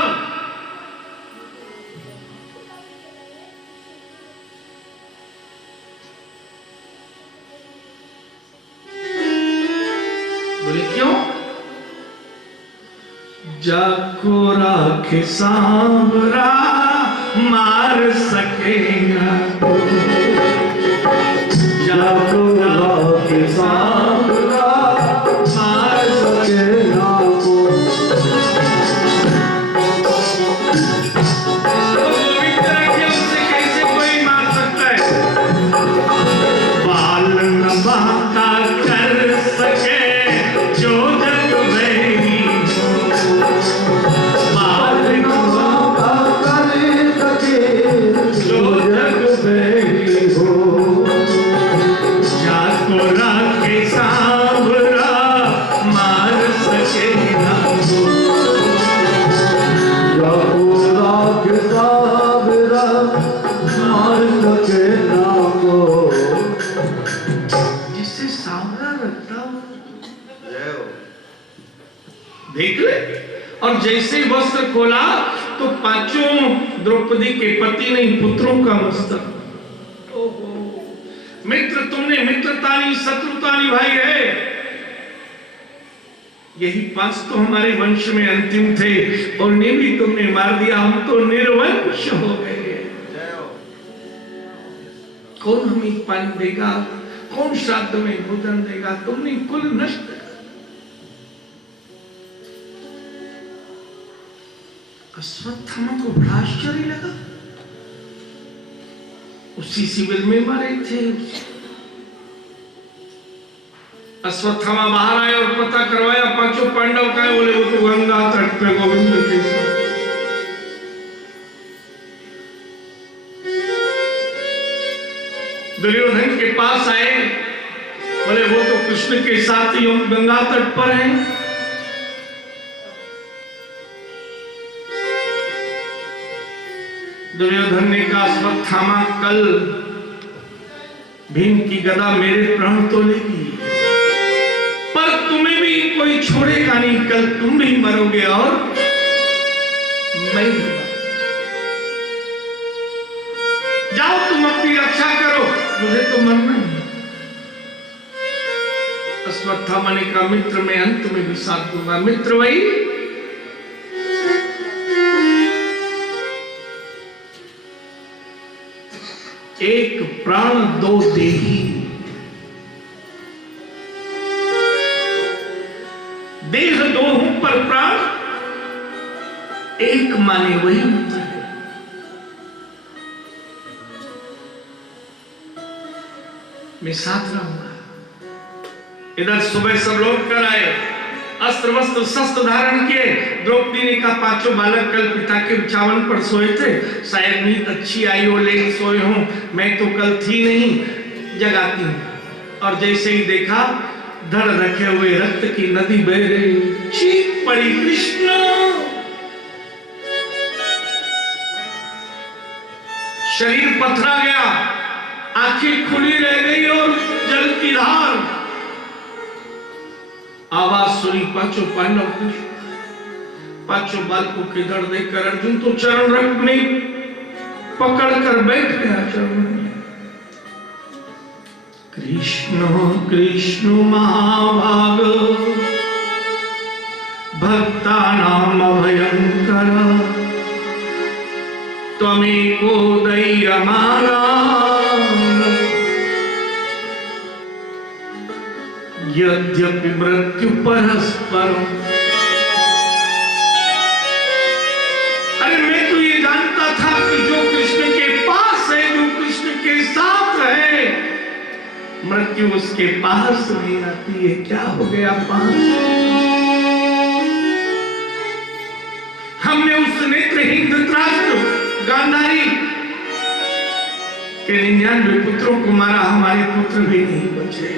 बोले क्यों? जाको राखे सांवरा मार सकेगा। जागोरा के सांवरा मार सकेगा को। उससे कैसे कोई मार सकता है? बाल न बांका कर सके जो जग में ही हो। बाल न बांका कर सके जो जग में ही हो। जागोरा के सांवरा मार सकेगा को। जागोरा के सांवरा मार सकेगा को। जिससे सांवरा रखता हो देख ले। और जैसे ही वस्त्र खोला तो पांचों द्रौपदी के पति नहीं पुत्रों का मस्तक। ओहो, मित्र तुमने मित्रता नहीं शत्रुता निभाई है। यही पांच तो हमारे वंश में अंतिम थे और ने भी तुमने मार दिया। हम तो निर्वंश हो गए। कौन हमें पानी देगा? कौन श्राद्ध में भोजन देगा? तुमने कुल नष्ट कर। अश्वत्थामा को बड़ा आश्चर्य लगा। उसी शिविर में मरे थे। अश्वत्थामा बाहर आए और पता करवाया पांचों पांडव का है। बोले वो तो गंगा तट पे गोविंद के साथ। दुर्योधन के पास आए। बोले वो तो कृष्ण के साथ ही गंगा तट पर हैं। दुर्योधन ने कहा अश्वत्थामा कल भीम की गदा मेरे प्राण तो लेगी, पर तुम्हें भी कोई छोड़ेगा नहीं। कल तुम भी मरोगे और मैं भी। जाओ तुम अपनी रक्षा करो, मुझे तो मरना है। अश्वत्थामा ने कहा मित्र मैं अंत में भी साथ दूंगा। मित्र वही एक प्राण दो देही। देह दो हूं पर प्राण एक माने वही मित्र है। मैं साथ रहूंगा। इधर सुबह सब लोग कर आए, अस्त्र वस्त्र शस्त्र धारण किए। द्रौपदी ने कहा पांचों बालक कल पिता के बिछावन पर सोए थे, शायद नींद अच्छी आई हो लेट सोए हों। मैं तो कल थी नहीं, जगाती हूं। और जैसे ही देखा धड़ रखे हुए रक्त की नदी बह रही। चीख पड़ी कृष्ण। शरीर पथरा गया, आंखें खुली रह गई और जल की धार। आवाज सुनी पांचों पांडव। पांचों बालकों के धड़ देखकर अर्जुन तो चरण रंग में पकड़ कर बैठ गया चरण में। कृष्ण कृष्ण महाभाग भक्तानां भयंकर त्वमेको दैर्यमाना यद्यपि मृत्यु परस्पर। अरे मैं तो ये जानता था कि जो कृष्ण के पास है, जो कृष्ण के साथ है, मृत्यु उसके पास नहीं आती है। क्या हो गया पास? हमने उस नेत्रहीन धृतराष्ट्र गांधारी के 99 पुत्रों को मारा, हमारे पुत्र भी नहीं बचे।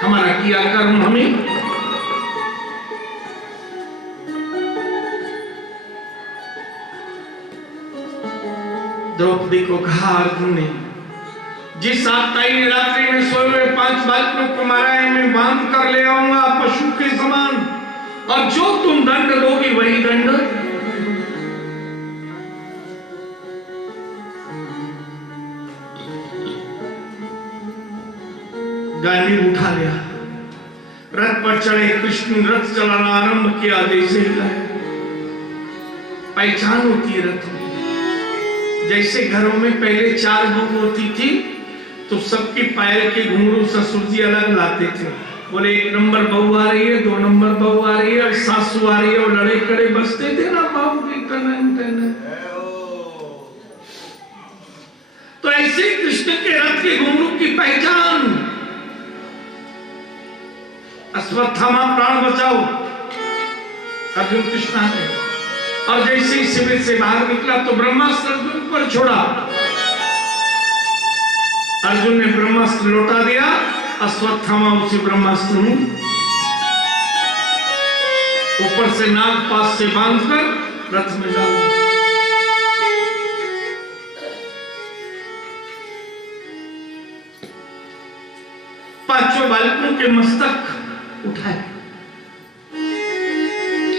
हमारा किया कर्म हमें। द्रौपदी को कहा अर्जुन ने, जिस साप्ताही ने रात्रि में सोए हुए 5 बालकों को मारा है, मैं बांध कर ले आऊंगा पशु के समान, और जो तुम दंड दोगी वही दंड। गांधी उठा लिया, रथ पर चढ़े। कृष्ण रथ चलाना आरंभ किया। जैसे पहचान होती है रथों की। जैसे घरों में पहले 4 बहू होती थी तो सबके पायल के घुंघरू ससुर जी अलग लाते थे। बोले 1 नंबर बहू आ रही है, 2 नंबर बहू आ रही है, और सासू आ रही है, और लड़े कड़े बसते थे ना बाबू के टनन टनन। तो ऐसे कृष्ण के रथ के घुंघरू की पहचान। अश्वत्थामा प्राण बचाओ, अर्जुन कृष्णा ने। और जैसे ही शिविर से बाहर निकला तो ब्रह्मास्त्र अर्जुन पर छोड़ा। अर्जुन ने ब्रह्मास्त्र लौटा दिया, अश्वत्थामा उसी ब्रह्मास्त्र में ऊपर से नागपाश से बांधकर रथ में डाल दिया। पांचों बालकों के मस्तक उठाए,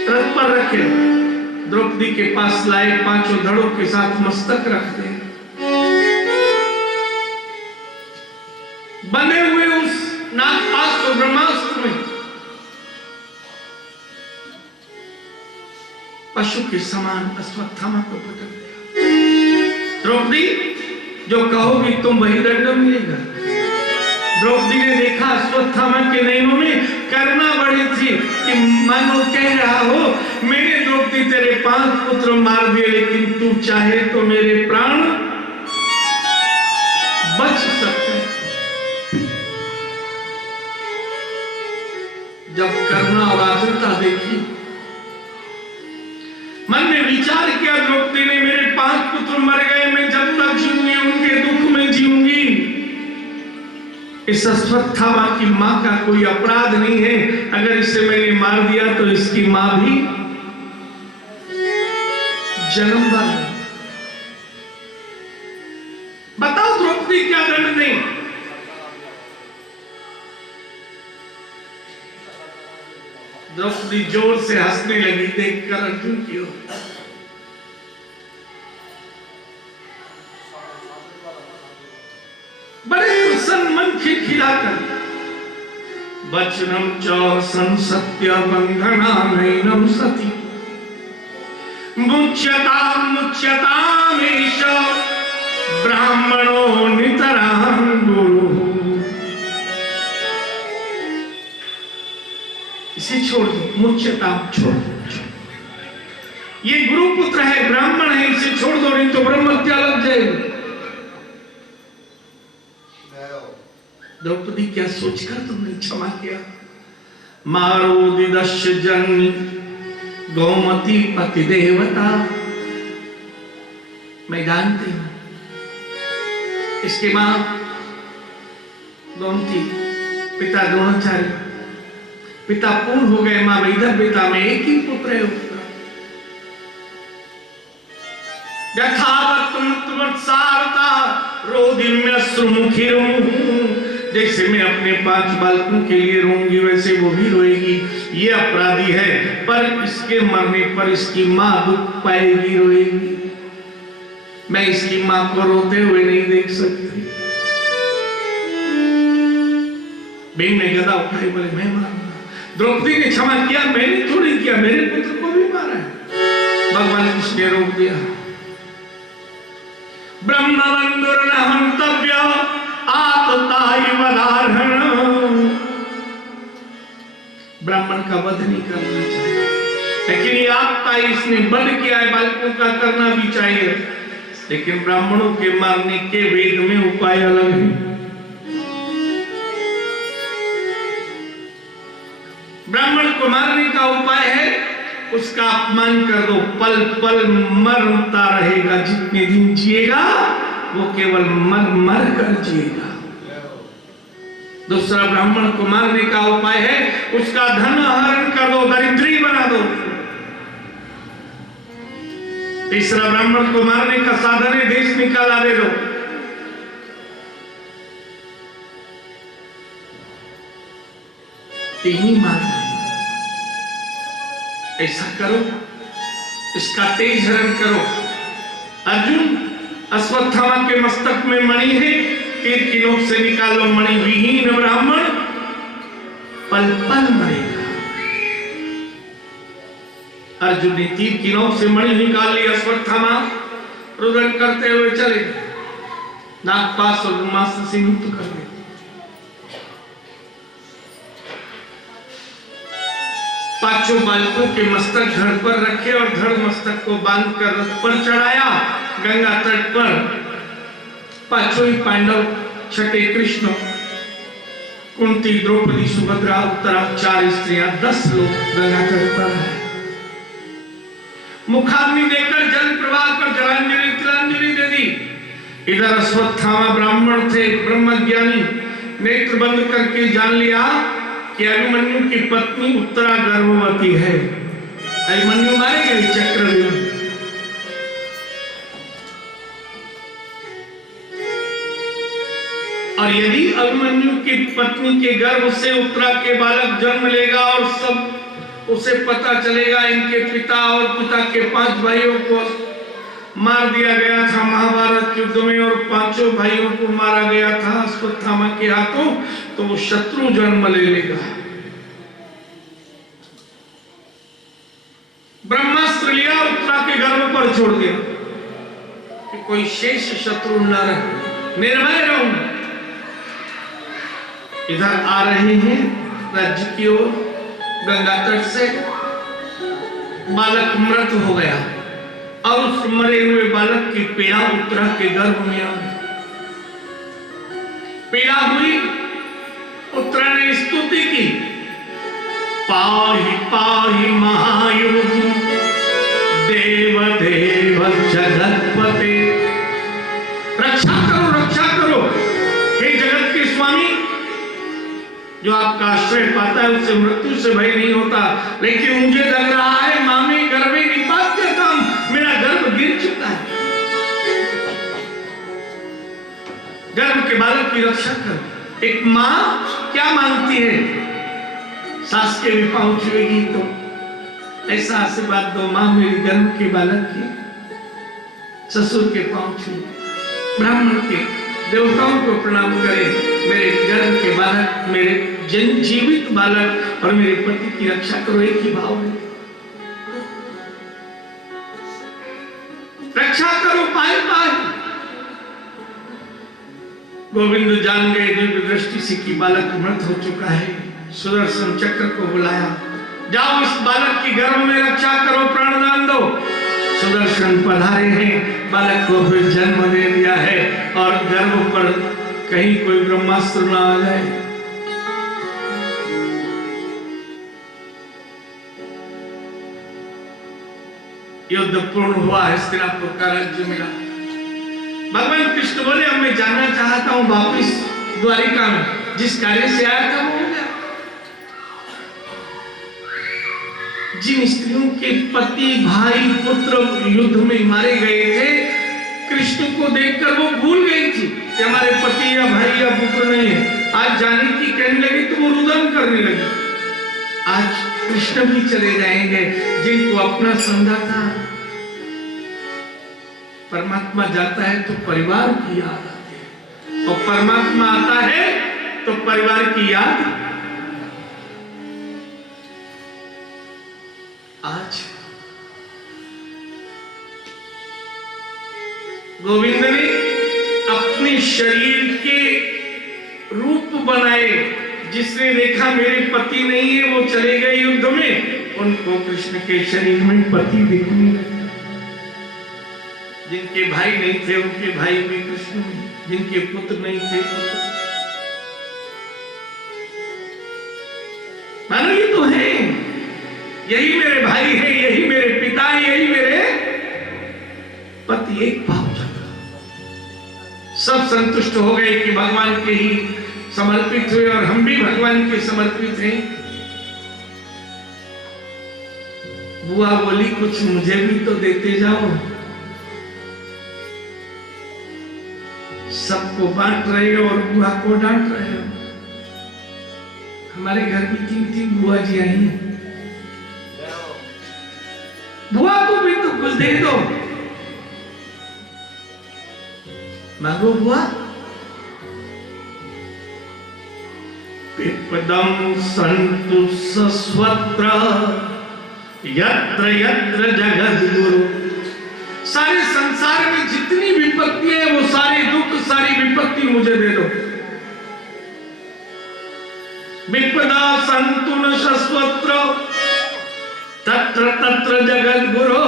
रथ पर रखे, द्रौपदी के पास लाए, 5 धड़ों के साथ मस्तक रख दे। बने हुए उस नागपाश और ब्रह्मास्त्र में पशु के समान अश्वत्थामा को पटक दिया। द्रौपदी, जो कहोगी तुम वही दंड मिलेगा। द्रौपदी ने देखा अश्वत्थामा के नैनों में करुणा बढ़ी थी कि मानो कह रहा हो, मैंने द्रौपदी तेरे 5 पुत्र मार दिए, लेकिन तू चाहे तो मेरे प्राण बच सकते हैं। जब करुणा और आर्द्रता देखी, मन में विचार किया, द्रौपदी ने मेरे 5 पुत्र मर गए, मैं जब तक जीऊंगी उनके दुख में जीऊंगी। इस अश्वत्थामा की मां का कोई अपराध नहीं है, अगर इसे मैंने मार दिया तो इसकी मां भी जन्म भर। बताओ द्रौपदी क्या दंड नहीं। द्रौपदी जोर से हंसने लगी देखकर अर्जुन की ओर। बड़े प्रसन्न मन खिलखिलाकर, वचनम च संसत्य बंधना नैनम सती मुच्यताम मुच्यतामेष ब्राह्मणो नितरां गुरु। इसे छोड़ दो, मुच्यताम छोड़ दो। ये गुरु पुत्र है, ब्राह्मण है, इसे छोड़ दो, नहीं तो ब्रह्म हत्या लग जाएगी। द्रौपदी, क्या सोचकर तुमने क्षमा किया? मारोदिदस्य जन्मी गौमती पति देवता। मैं जानती हूं इसके मां गौमती, पिता द्रोणाचार्य, पिता पूर्ण हो गए, मां वैदर्भिता में एक ही पुत्र है उसका। जैसे मैं अपने 5 बालकों के लिए रोऊंगी वैसे वो भी रोएगी। ये अपराधी है, पर इसके मरने पर इसकी मां दुख पाएगी, रोएगी। मैं इसकी मां को रोते हुए नहीं देख सकती। भीम ने गदा उठाई, बोले मैं मारूंगा। द्रौपदी ने क्षमा किया, मैंने थोड़ी किया, मेरे पुत्र को भी मारा है। भगवान कृष्ण ने रोक दिया। ब्रह्मबंधुर न हंतव्य आतताई वदार्हण। ब्राह्मण का वध नहीं करना चाहिए, लेकिन ये आपता इसने वध किया है, बालकों का करना भी चाहिए। लेकिन ब्राह्मणों के मारने के वेद में उपाय अलग है। ब्राह्मण को मारने का उपाय है उसका अपमान कर दो, पल पल मरता रहेगा। जितने दिन जिएगा वो केवल मर मर कर जिएगा। दूसरा, ब्राह्मण को मारने का उपाय है उसका धन हरण कर दो, दरिद्री बना दो। तीसरा, ब्राह्मण को मारने का साधन है देश निकाला दे दो। तीन ही मार्ग है, ऐसा करो, इसका तेज हरण करो। अर्जुन, अश्वत्थामा के मस्तक में मणि है, तीर की नोक से निकालो। मणि विहीन ब्राह्मण पल पल मरेगा। अर्जुन ने तीर की नोक से मणि निकाल ली। अश्वत्थामा रुदन करते हुए चले, नागपाश और ब्रह्मास्त्र से मुक्त कर दिया। पांचों बालकों के मस्तक धड़ पर रखे और धड़ मस्तक को बांधकर रथ पर चढ़ाया। गंगा तट पर पांचों ही पांडव, छठे कृष्ण, कुंती, द्रौपदी, सुभद्रा, उत्तरा, 4 स्त्रियां, 10 लोग गंगा तट पर आए। मुखाग्नि देकर जल प्रवाह कर जलांजलि तिलांजलि दे दी। इधर अश्वत्थामा ब्राह्मण थे, ब्रह्मज्ञानी, नेत्र बंद करके जान लिया कि अभिमन्यु की पत्नी उत्तरा गर्भवती है। अभिमन्यु मारे गए चक्रव्यूह। और यदि अभिमन्यु की पत्नी के गर्भ से उत्तरा के बालक जन्म लेगा और सब उसे पता चलेगा इनके पिता और पिता के 5 भाइयों को मार दिया गया था महाभारत युद्ध में और 5 भाइयों को मारा गया था अश्वत्थामा के हाथों, तो वो शत्रु जन्म ले लेगा। ब्रह्मास्त्र लिया, उत्तरा के गर्भ पर छोड़ दिया कि कोई शेष शत्रु न रहे, निर्भय रहूं। इधर आ रहे हैं राज्य की ओर, गंगा तट से बालक मृत हो गया और उस मरे हुए बालक की पीड़ा उत्तरा के गर्भ में आ गई। पीड़ा हुई, उत्तरा ने स्तुति की, पाहि पाहि महायुग देव देव जगतपते। रक्षा करो हे जगत के स्वामी। जो आपका आश्रय पाता है उससे मृत्यु से भय नहीं होता, लेकिन मुझे लग रहा है मामे गर्भे निपात्यताम, मेरा गर्भ गिर चुका है। गर्भ के बालक की रक्षा कर। एक माँ क्या मांगती है? सास के भी पांव छुएगी तो ऐसा आशीर्वाद दो माँ मेरी गर्भ के बालक की, ससुर के पांव छुए, ब्राह्मण के, देवताओं को प्रणाम करे, मेरे गर्भ के बालक, मेरे जन जीवित बालक और मेरे पति की रक्षा करो। एक ही भाव है, रक्षा करो पाए पाए। गोविंद जान गए दिव्य दृष्टि से कि बालक मृत हो चुका है। सुदर्शन चक्र को बुलाया, जाओ इस बालक की गर्भ में रक्षा करो, प्राणदान दो। सुदर्शन पधारे हैं, बालक को फिर जन्म दे दिया है और गर्भ पर कहीं कोई ब्रह्मास्त्र न आ जाए। युद्ध पूर्ण हुआ, हस्तिनापुर का राज्य मिला। भगवान कृष्ण बोले अब मैं जाना चाहता हूं वापिस द्वारिका में, जिस कार्य से आया था वो हो गया। जिन स्त्रियों के पति, भाई, पुत्र युद्ध में मारे गए थे, कृष्ण को देखकर वो भूल गई थी कि हमारे पति या भाई या पुत्र नहीं है। आज जाने की कहने लगी तो वो रुदन करने लगी। आज कृष्ण भी चले जाएंगे जिनको अपना समझा था। परमात्मा जाता है तो परिवार की याद आती है और परमात्मा आता है तो परिवार की याद। आज गोविंद ने अपने शरीर के रूप बनाए। जिसने देखा मेरे पति नहीं है वो चले गए युद्ध में, उनको कृष्ण के शरीर में पति दिखने लगे। जिनके भाई नहीं थे उनके भाई भी कृष्ण में, जिनके पुत्र नहीं थे पुत्र। मानो ये तो है, यही मेरे भाई है, यही मेरे पिता है, यही मेरे पति। एक भाव सब संतुष्ट हो गए कि भगवान के ही समर्पित हुए और हम भी भगवान के समर्पित हैं। बुआ बोली कुछ मुझे भी तो देते जाओ। सबको बांट रहे हो और बुआ को डांट रहे हो। हमारे घर भी 3 बुआ जी आई हैं। बुआ को भी तो कुछ दे दो। मांगो बुआ। पिपदम संतु सस्वत्र यत्र यत्र जगद्गुरु। सारे संसार में जितनी विपत्ति है वो सारे दुख सारी विपत्ति मुझे दे दो। विपदा संतु न शस्वत्र तत्र तत्र जगद्गुरु।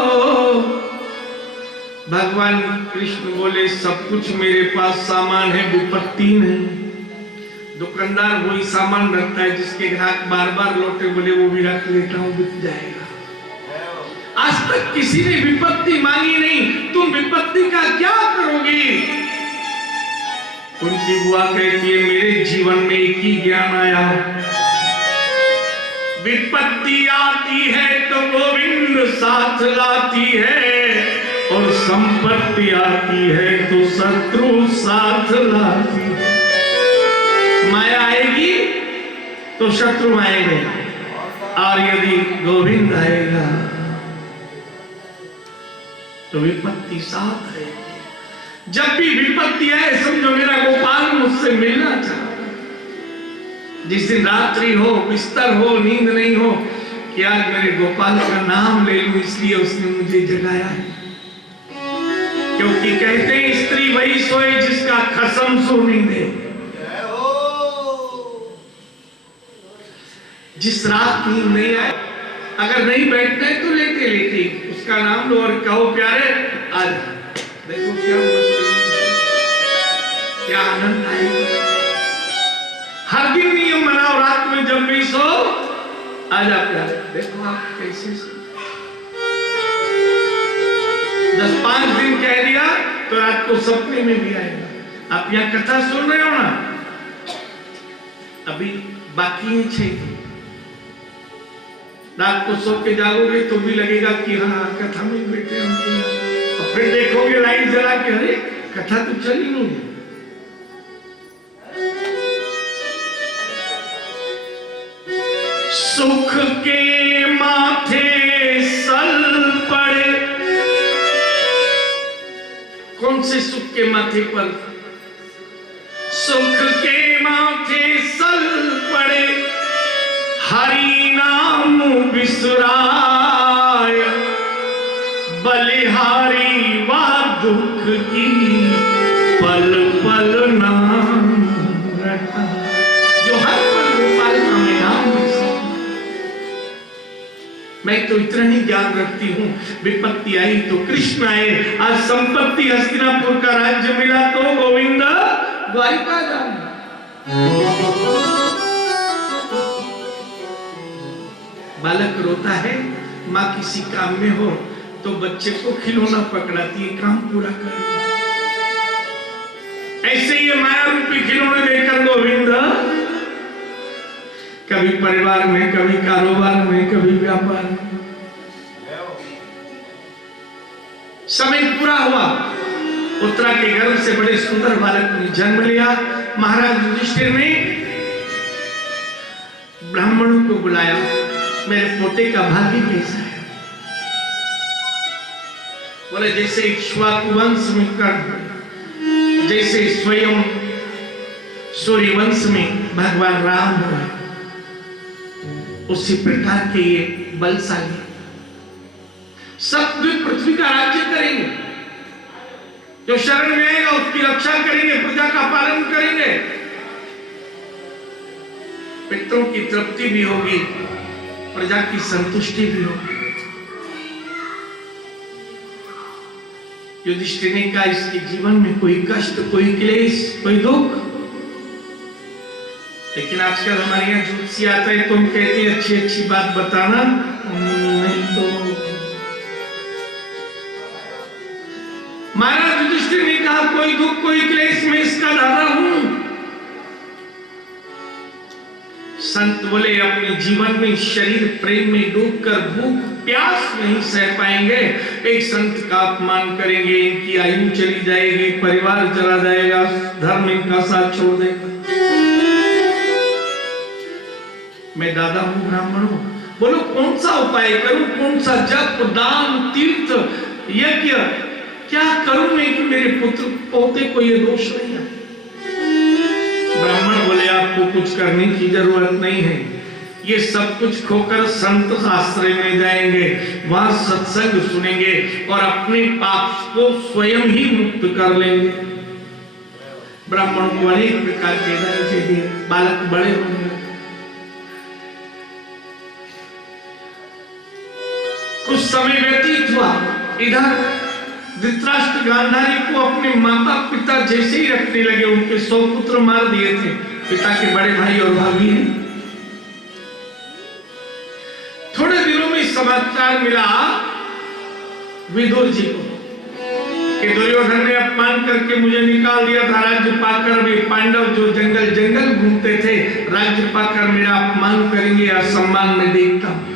भगवान कृष्ण बोले सब कुछ मेरे पास सामान है, विपत्ति नहीं। दुकानदार वही सामान रखता है जिसके ग्राहक बार बार लौटे, बोले वो भी रख लेता हूं, बिक जाएगा। आज तक किसी ने विपत्ति मांगी नहीं, तुम विपत्ति का क्या करोगी? उनकी बुआ कहती है मेरे जीवन में एक ही ज्ञान आया, विपत्ति आती है तो गोविंद साथ लाती है, और संपत्ति आती है तो शत्रु साथ लाती है। माया आएगी तो शत्रु आएंगे, और यदि गोविंद आएगा तो विपत्ति साथ है। जब भी विपत्ति आए समझो मेरा गोपाल मुझसे मिलना चाहता। जिस दिन रात्रि हो, बिस्तर हो, नींद नहीं हो, कि आज मेरे गोपाल का नाम ले लूं, इसलिए उसने मुझे जगाया है। क्योंकि कहते हैं स्त्री वही सोए जिसका खसम सो नहीं दे। जिस रात नींद नहीं आए, अगर नहीं बैठना है तो लेटे लेटे उसका नाम लो और कहो प्यारे आज देखो क्या क्या आनंद आएगा। हर दिन नियम बनाओ, रात में जब भी सो आजा प्यारे, देखो आप कैसे सो। 10-5 दिन कह दिया तो रात को सपने में भी आएगा। आप यहाँ कथा सुन रहे हो ना, अभी बाकी 6 दिन, रात को सो के जाओगे तो भी लगेगा कि हाँ कथा में बैठे हम, और फिर देखोगे लाइट जला के अरे कथा तो चली नहीं है। सुख के माथे सल पड़े। कौन से सुख के माथे पर? सुख के माथे सल पड़े, हरि नाम बिसराय, बलिहारी वा दुख की पल पल नाम रटा। जो हर पल गोपाल का मैं नाम मैं तो इतना ही ज्ञान रखती हूँ, विपत्ति आई तो कृष्ण आए। आज संपत्ति हस्तिनापुर का राज्य मिला तो गोविंद द्वारिका जाना। बालक रोता है, माँ किसी काम में हो तो बच्चे को खिलौना पकड़ाती है, काम पूरा कर। ऐसे ही माया रूपी खिलौने देकर गोविंद कभी परिवार में, कभी कारोबार में, कभी व्यापार में। समय पूरा हुआ, उत्तरा के गर्भ से बड़े सुंदर बालक ने जन्म लिया। महाराज युधिष्ठिर ने ब्राह्मणों को बुलाया, मेरे पोते का भाग्य कैसा है? बोले जैसे इक्ष्वाकु वंश में कर्ण, जैसे स्वयं सूर्य वंश में भगवान राम हुए, उसी प्रकार के ये बलशाली सब पृथ्वी का राज्य करेंगे। जो शरण में आएगा उसकी रक्षा करेंगे, प्रजा का पालन करेंगे, पितरों की तृप्ति भी होगी, प्रजा की संतुष्टि भी होगी। युधिष्ठिर ने कहा इसके जीवन में कोई कष्ट, कोई क्लेश, कोई दुख। लेकिन आजकल हमारे यहाँ ज्योतिषी आता है तो हम कहते हैं अच्छी अच्छी बात बताना, नहीं तो। महाराज युधिष्ठिर ने कहा कोई दुख कोई क्लेश, मैं इसका दादा हूं। संत बोले अपने जीवन में शरीर प्रेम में डूबकर भूख प्यास नहीं सह पाएंगे, एक संत का अपमान करेंगे, इनकी आयु चली जाएगी, परिवार चला जाएगा, धर्म इनका साथ छोड़ देगा। मैं दादा हूं ब्राह्मणों, बोलो कौन सा उपाय करूं, कौन सा जप दान तीर्थ यज्ञ क्या करूं मैं कि मेरे पुत्र पोते को ये दोष नहीं है। ब्राह्मण बोले आपको कुछ करने की जरूरत नहीं है, ये सब कुछ खोकर संत आश्रय में जाएंगे, वहां सत्संग सुनेंगे और अपने पाप को स्वयं ही मुक्त कर लेंगे। ब्राह्मणों को अनेक प्रकार के दर्जे दिए, बालक बड़े होंगे। कुछ समय व्यतीत हुआ, इधर धृतराष्ट्र गांधारी को अपने माता पिता जैसे ही रखने लगे, उनके 100 पुत्र मार दिए थे, पिता के बड़े भाई और भाभी हैं। थोड़े दिनों में समाचार मिला विदुर जी को कि दुर्योधन ने अपमान करके मुझे निकाल दिया था, राज्य पाकर भी पांडव जो जंगल जंगल घूमते थे, राज्य पाकर मेरा अपमान करेंगे, असम्मान में देखता हूं।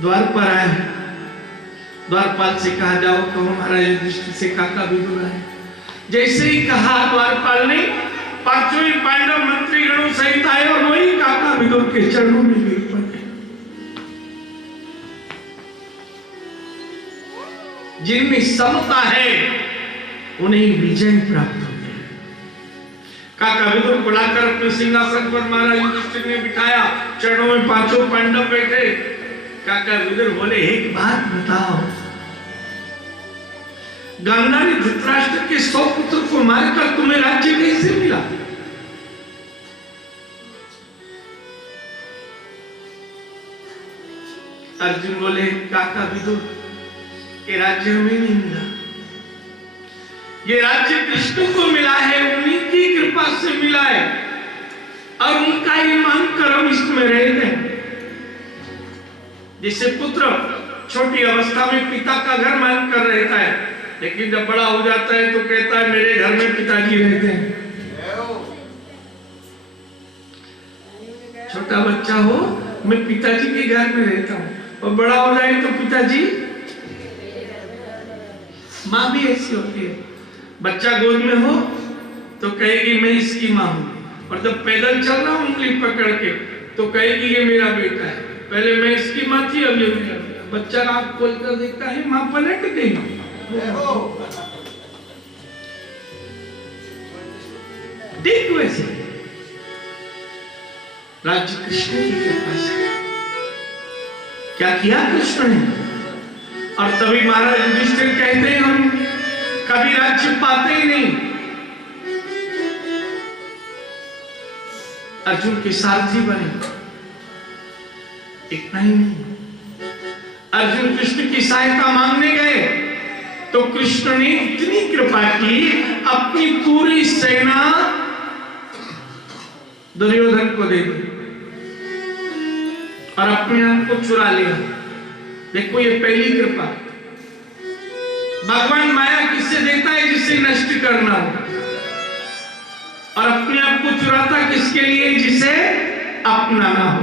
द्वार पर आए, द्वारपाल से कहा जाओ कहो महाराज युधिष्ठिर से काका विदुर आए। जैसे ही कहा द्वारपाल ने, पांचों पांडव मंत्री गणों सहित आए और वही काका विदुर के चरणों में गिर पड़े। जिनमें समता है उन्हें विजय प्राप्त होती है। काका विदुर को लाकर अपने सिंहासन पर महाराज युधिष्ठिर ने बिठाया, चरणों में पांचों पांडव बैठे। काका विदुर बोले, एक बात बताओ, गांधारी धृतराष्ट्र के 100 पुत्र को मारकर तुम्हें राज्य कैसे मिला? अर्जुन बोले, काका विदुर, ये राज्य हमें नहीं मिला, ये राज्य कृष्ण को मिला है, उन्हीं की कृपा से मिला है और उनका ही मानकर हम इसमें रहते हैं। जिससे पुत्र छोटी अवस्था में पिता का घर मानकर रहता है, लेकिन जब बड़ा हो जाता है तो कहता है मेरे घर में पिताजी रहते हैं। छोटा बच्चा हो, मैं पिताजी के घर में रहता हूं, और बड़ा हो जाए तो पिताजी, माँ भी ऐसी होती है, बच्चा गोद में हो तो कहेगी मैं इसकी माँ हूं, और जब पैदल चल रहा हूं उंगली पकड़ के तो कहेगी ये मेरा बेटा है, पहले मैं इसकी माँ थी अब ये मेरा बेटा। बच्चा आंख खोल कर देखता है माँ पलट गई। ठीक वैसे राज्य कृष्ण की कृपा से क्या किया कृष्ण ने, और तभी महाराज युधिष्ठिर कहते हैं हम कभी राज्य पाते ही नहीं। अर्जुन के सारथी बने, इतना ही नहीं, अर्जुन कृष्ण की सहायता मांगने गए तो कृष्ण ने इतनी कृपा की, अपनी पूरी सेना दुर्योधन को दे दी और अपने आप को चुरा लिया। देखो ये पहली कृपा। भगवान माया किससे देता है? जिसे नष्ट करना हो, और अपने आप को चुराता किसके लिए? जिसे अपनाना हो।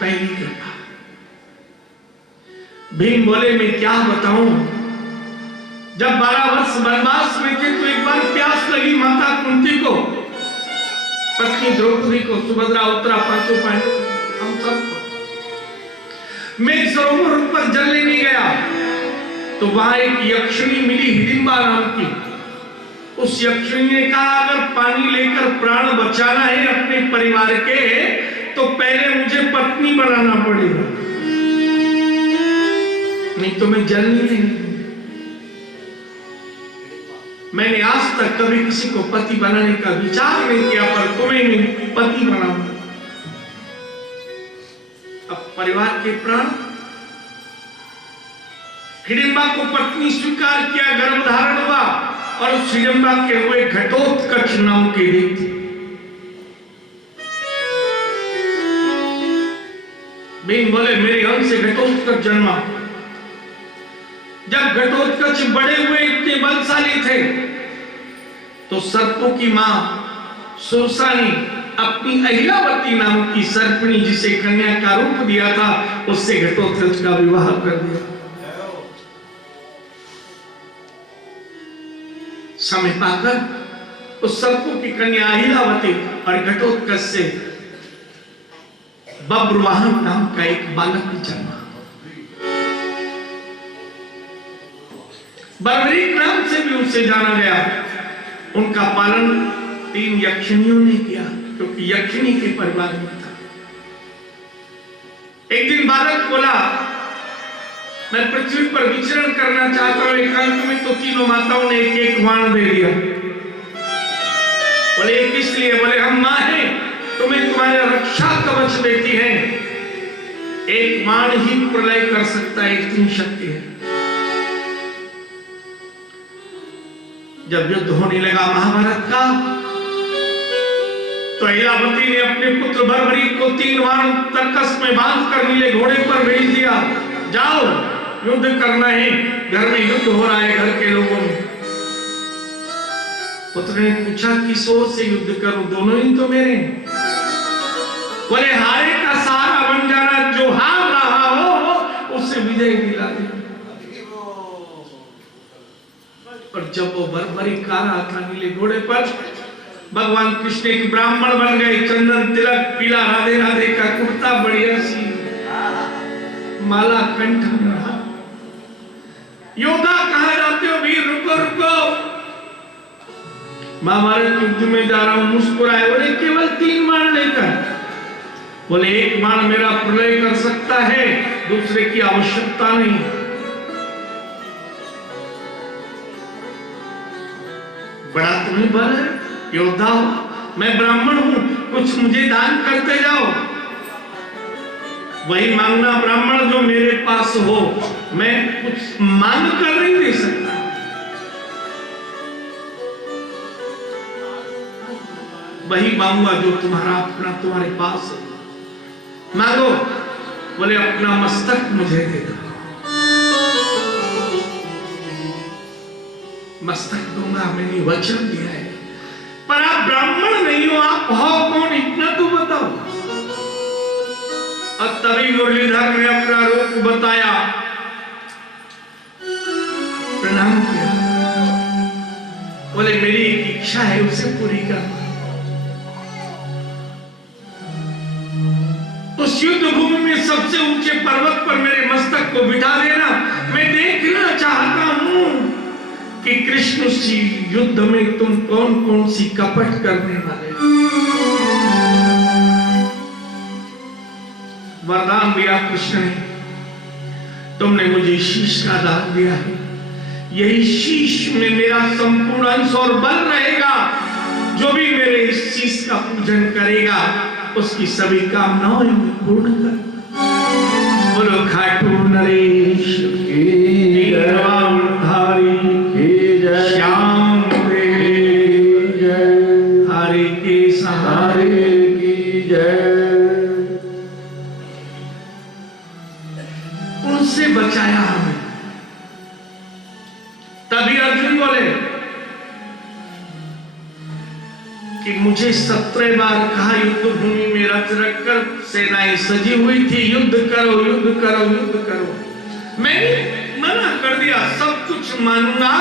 पहली कृपा। भीम बोले मैं क्या बताऊं, जब 12 वर्ष वनवास में थे तो एक बार प्यास लगी माता कुंती को, पत्नी द्रौपदी को, सुभद्रा, उत्तरा, पांचों पांडव, हम सबको। मैं सरोवर पर जल लेने गया तो वहां एक यक्षिणी मिली, हिडिंबा नाम की। उस यक्षिणी ने कहा अगर पानी लेकर प्राण बचाना है अपने परिवार के तो पहले मुझे पत्नी बनाना पड़ेगा, नहीं तो मैं जल नहीं दूंगी। मैंने आज तक कभी किसी को पति बनाने का विचार नहीं किया, पर तुम्हें मैं पति बनाऊंगा। अब परिवार के प्राण, हिडिंबा को पत्नी स्वीकार किया, गर्भधारण हुआ और उस हिडिंबा के हुए घटोत्कच नाम के दैत्य। भीम बोले मेरे अंश से घटोत्कच जन्मा। जब घटोत्कच बड़े हुए, इतने बलशाली थे, तो सर्पों की मां सुरसा ने अपनी अहिलावती नाम की सर्पिणी, जिसे कन्या का रूप दिया था, उससे घटोत्कच का विवाह कर दिया। समय पाकर उस सर्पों की कन्या अहिलावती और घटोत्कच से बब्रवाहन नाम का एक बालक जन्मा। बर्बरीक नाम से भी उससे जाना गया। उनका पालन 3 यक्षिणियों ने किया, क्योंकि यक्षिणी के परिवार में था। एक दिन बालक बोला, मैं पृथ्वी पर विचरण करना चाहता हूं एकांत में, तो तीनों माताओं ने एक एक बाण दे दिया। बोले किस लिए? बोले हम मां हैं, तुम्हें तुम्हारा रक्षा कवच देती हैं, एक बाण ही प्रलय कर सकता है, इतनी शक्ति है। जब युद्ध होने लगा महाभारत का, तो इलावती ने अपने पुत्र बर्बरीक को 3 बाण तरकस में बांध कर नीले घोड़े पर भेज दिया, जाओ युद्ध करना है, घर में युद्ध हो रहा है, घर के लोगों में। पुत्र ने पूछा किस ओर से युद्ध करूं, दोनों ही तो मेरे हैं। बोले हारे का सहारा बन जाना, जो हार रहा हो उससे विजय दिला दे। और जब वो बर्बरीक आ रहा था नीले घोड़े पर, भगवान कृष्ण एक ब्राह्मण बन गए, चंदन तिलक, पीला राधे राधे का कुर्ता, बढ़िया सी माला कंठ में रहा। योद्धा कहां जाते हो वीर, रुको रुको, महाभारत युद्ध में जा रहा हूं। मुस्कुराए, बोले केवल 3 बाण लेकर। बोले एक बाण मेरा प्रलय कर सकता है, दूसरे की आवश्यकता नहीं। बड़ा तुम्हें बल है, योद्धा हो, मैं ब्राह्मण हूं, कुछ मुझे दान करते जाओ। वही मांगना ब्राह्मण जो मेरे पास हो, मैं कुछ मांग कर नहीं दे सकता। वही मांगूंगा जो तुम्हारा अपना तुम्हारे पास है, मांगो। बोले अपना मस्तक मुझे दे दो। मस्तक दूंगा, मैंने वचन दिया है, पर आप ब्राह्मण नहीं हो, आप हो कौन इतना तो बताओ। और तभी मुरलीधर ने अपना रूप बताया, प्रणाम किया। बोले मेरी एक इच्छा है, उसे पूरी करना। उस युद्ध भूमि में सबसे ऊंचे पर्वत पर मेरे मस्तक को बिठा देना। मैं देखना चाहता हूं कि कृष्ण जी युद्ध में तुम कौन कौन सी कपट करने वाले। वरदान दिया कृष्ण ने, तुमने मुझे शीश का दान दिया है, यही शीश में मेरा संपूर्ण अंश और बल रहेगा। जो भी मेरे इस शीश का पूजन करेगा, उसकी सभी कामनाएं पूर्ण कर। बोलो खाटू नरेश की धारी की जय, श्याम देव जय, हरे के सहारे की जय। उनसे बचाया हमें। तभी अर्जुन बोले कि मुझे 17 बार कहा युद्ध भूमि में रथ रखकर सेनाएं सजी हुई थी, युद्ध करो युद्ध करो युद्ध करो। मैंने मना कर दिया, सब कुछ मानूंगा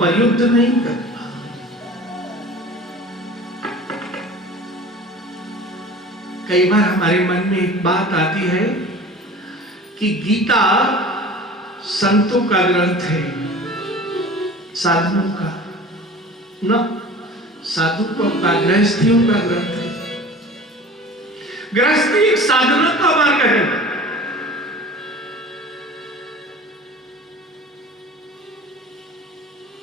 पर युद्ध नहीं करना। कई बार हमारे मन में एक बात आती है कि गीता संतों का ग्रंथ है, साधुओं का न, साधुओं का, गृहस्थियों का ग्रंथ है। गृहस्थी एक साधना का मार्ग है।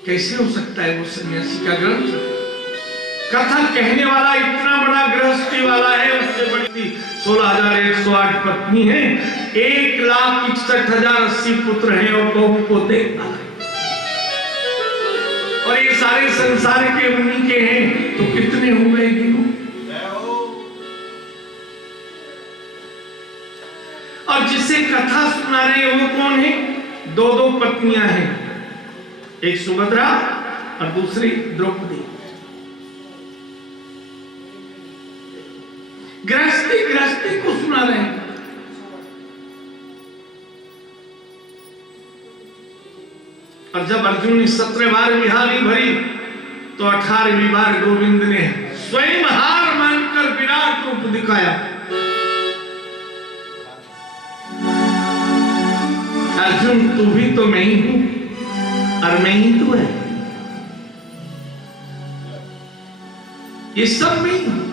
कैसे हो सकता है वो सन्यासी का ग्रंथ? कथा कहने वाला इतना बड़ा गृहस्थी वाला है, उससे बड़ी 16,108 पत्नी है, 1,61,080 पुत्र हैं और बहु पोते, और ये सारे संसार के उन्हीं के हैं, तो कितने हुए गिनो। और जिसे कथा सुना रहे हैं वो कौन है? 2 पत्नियां हैं, एक सुभद्रा और दूसरी द्रौपदी। गृहस्थी को सुना रहे हैं। और जब अर्जुन ने 17 बार विहारी भरी, तो 18वीं बार गोविंद ने स्वयं हार मानकर विराट रूप दिखाया। अर्जुन तू भी तो मैं ही हूं, और मैं ही तो है, ये सब मैं ही हूं,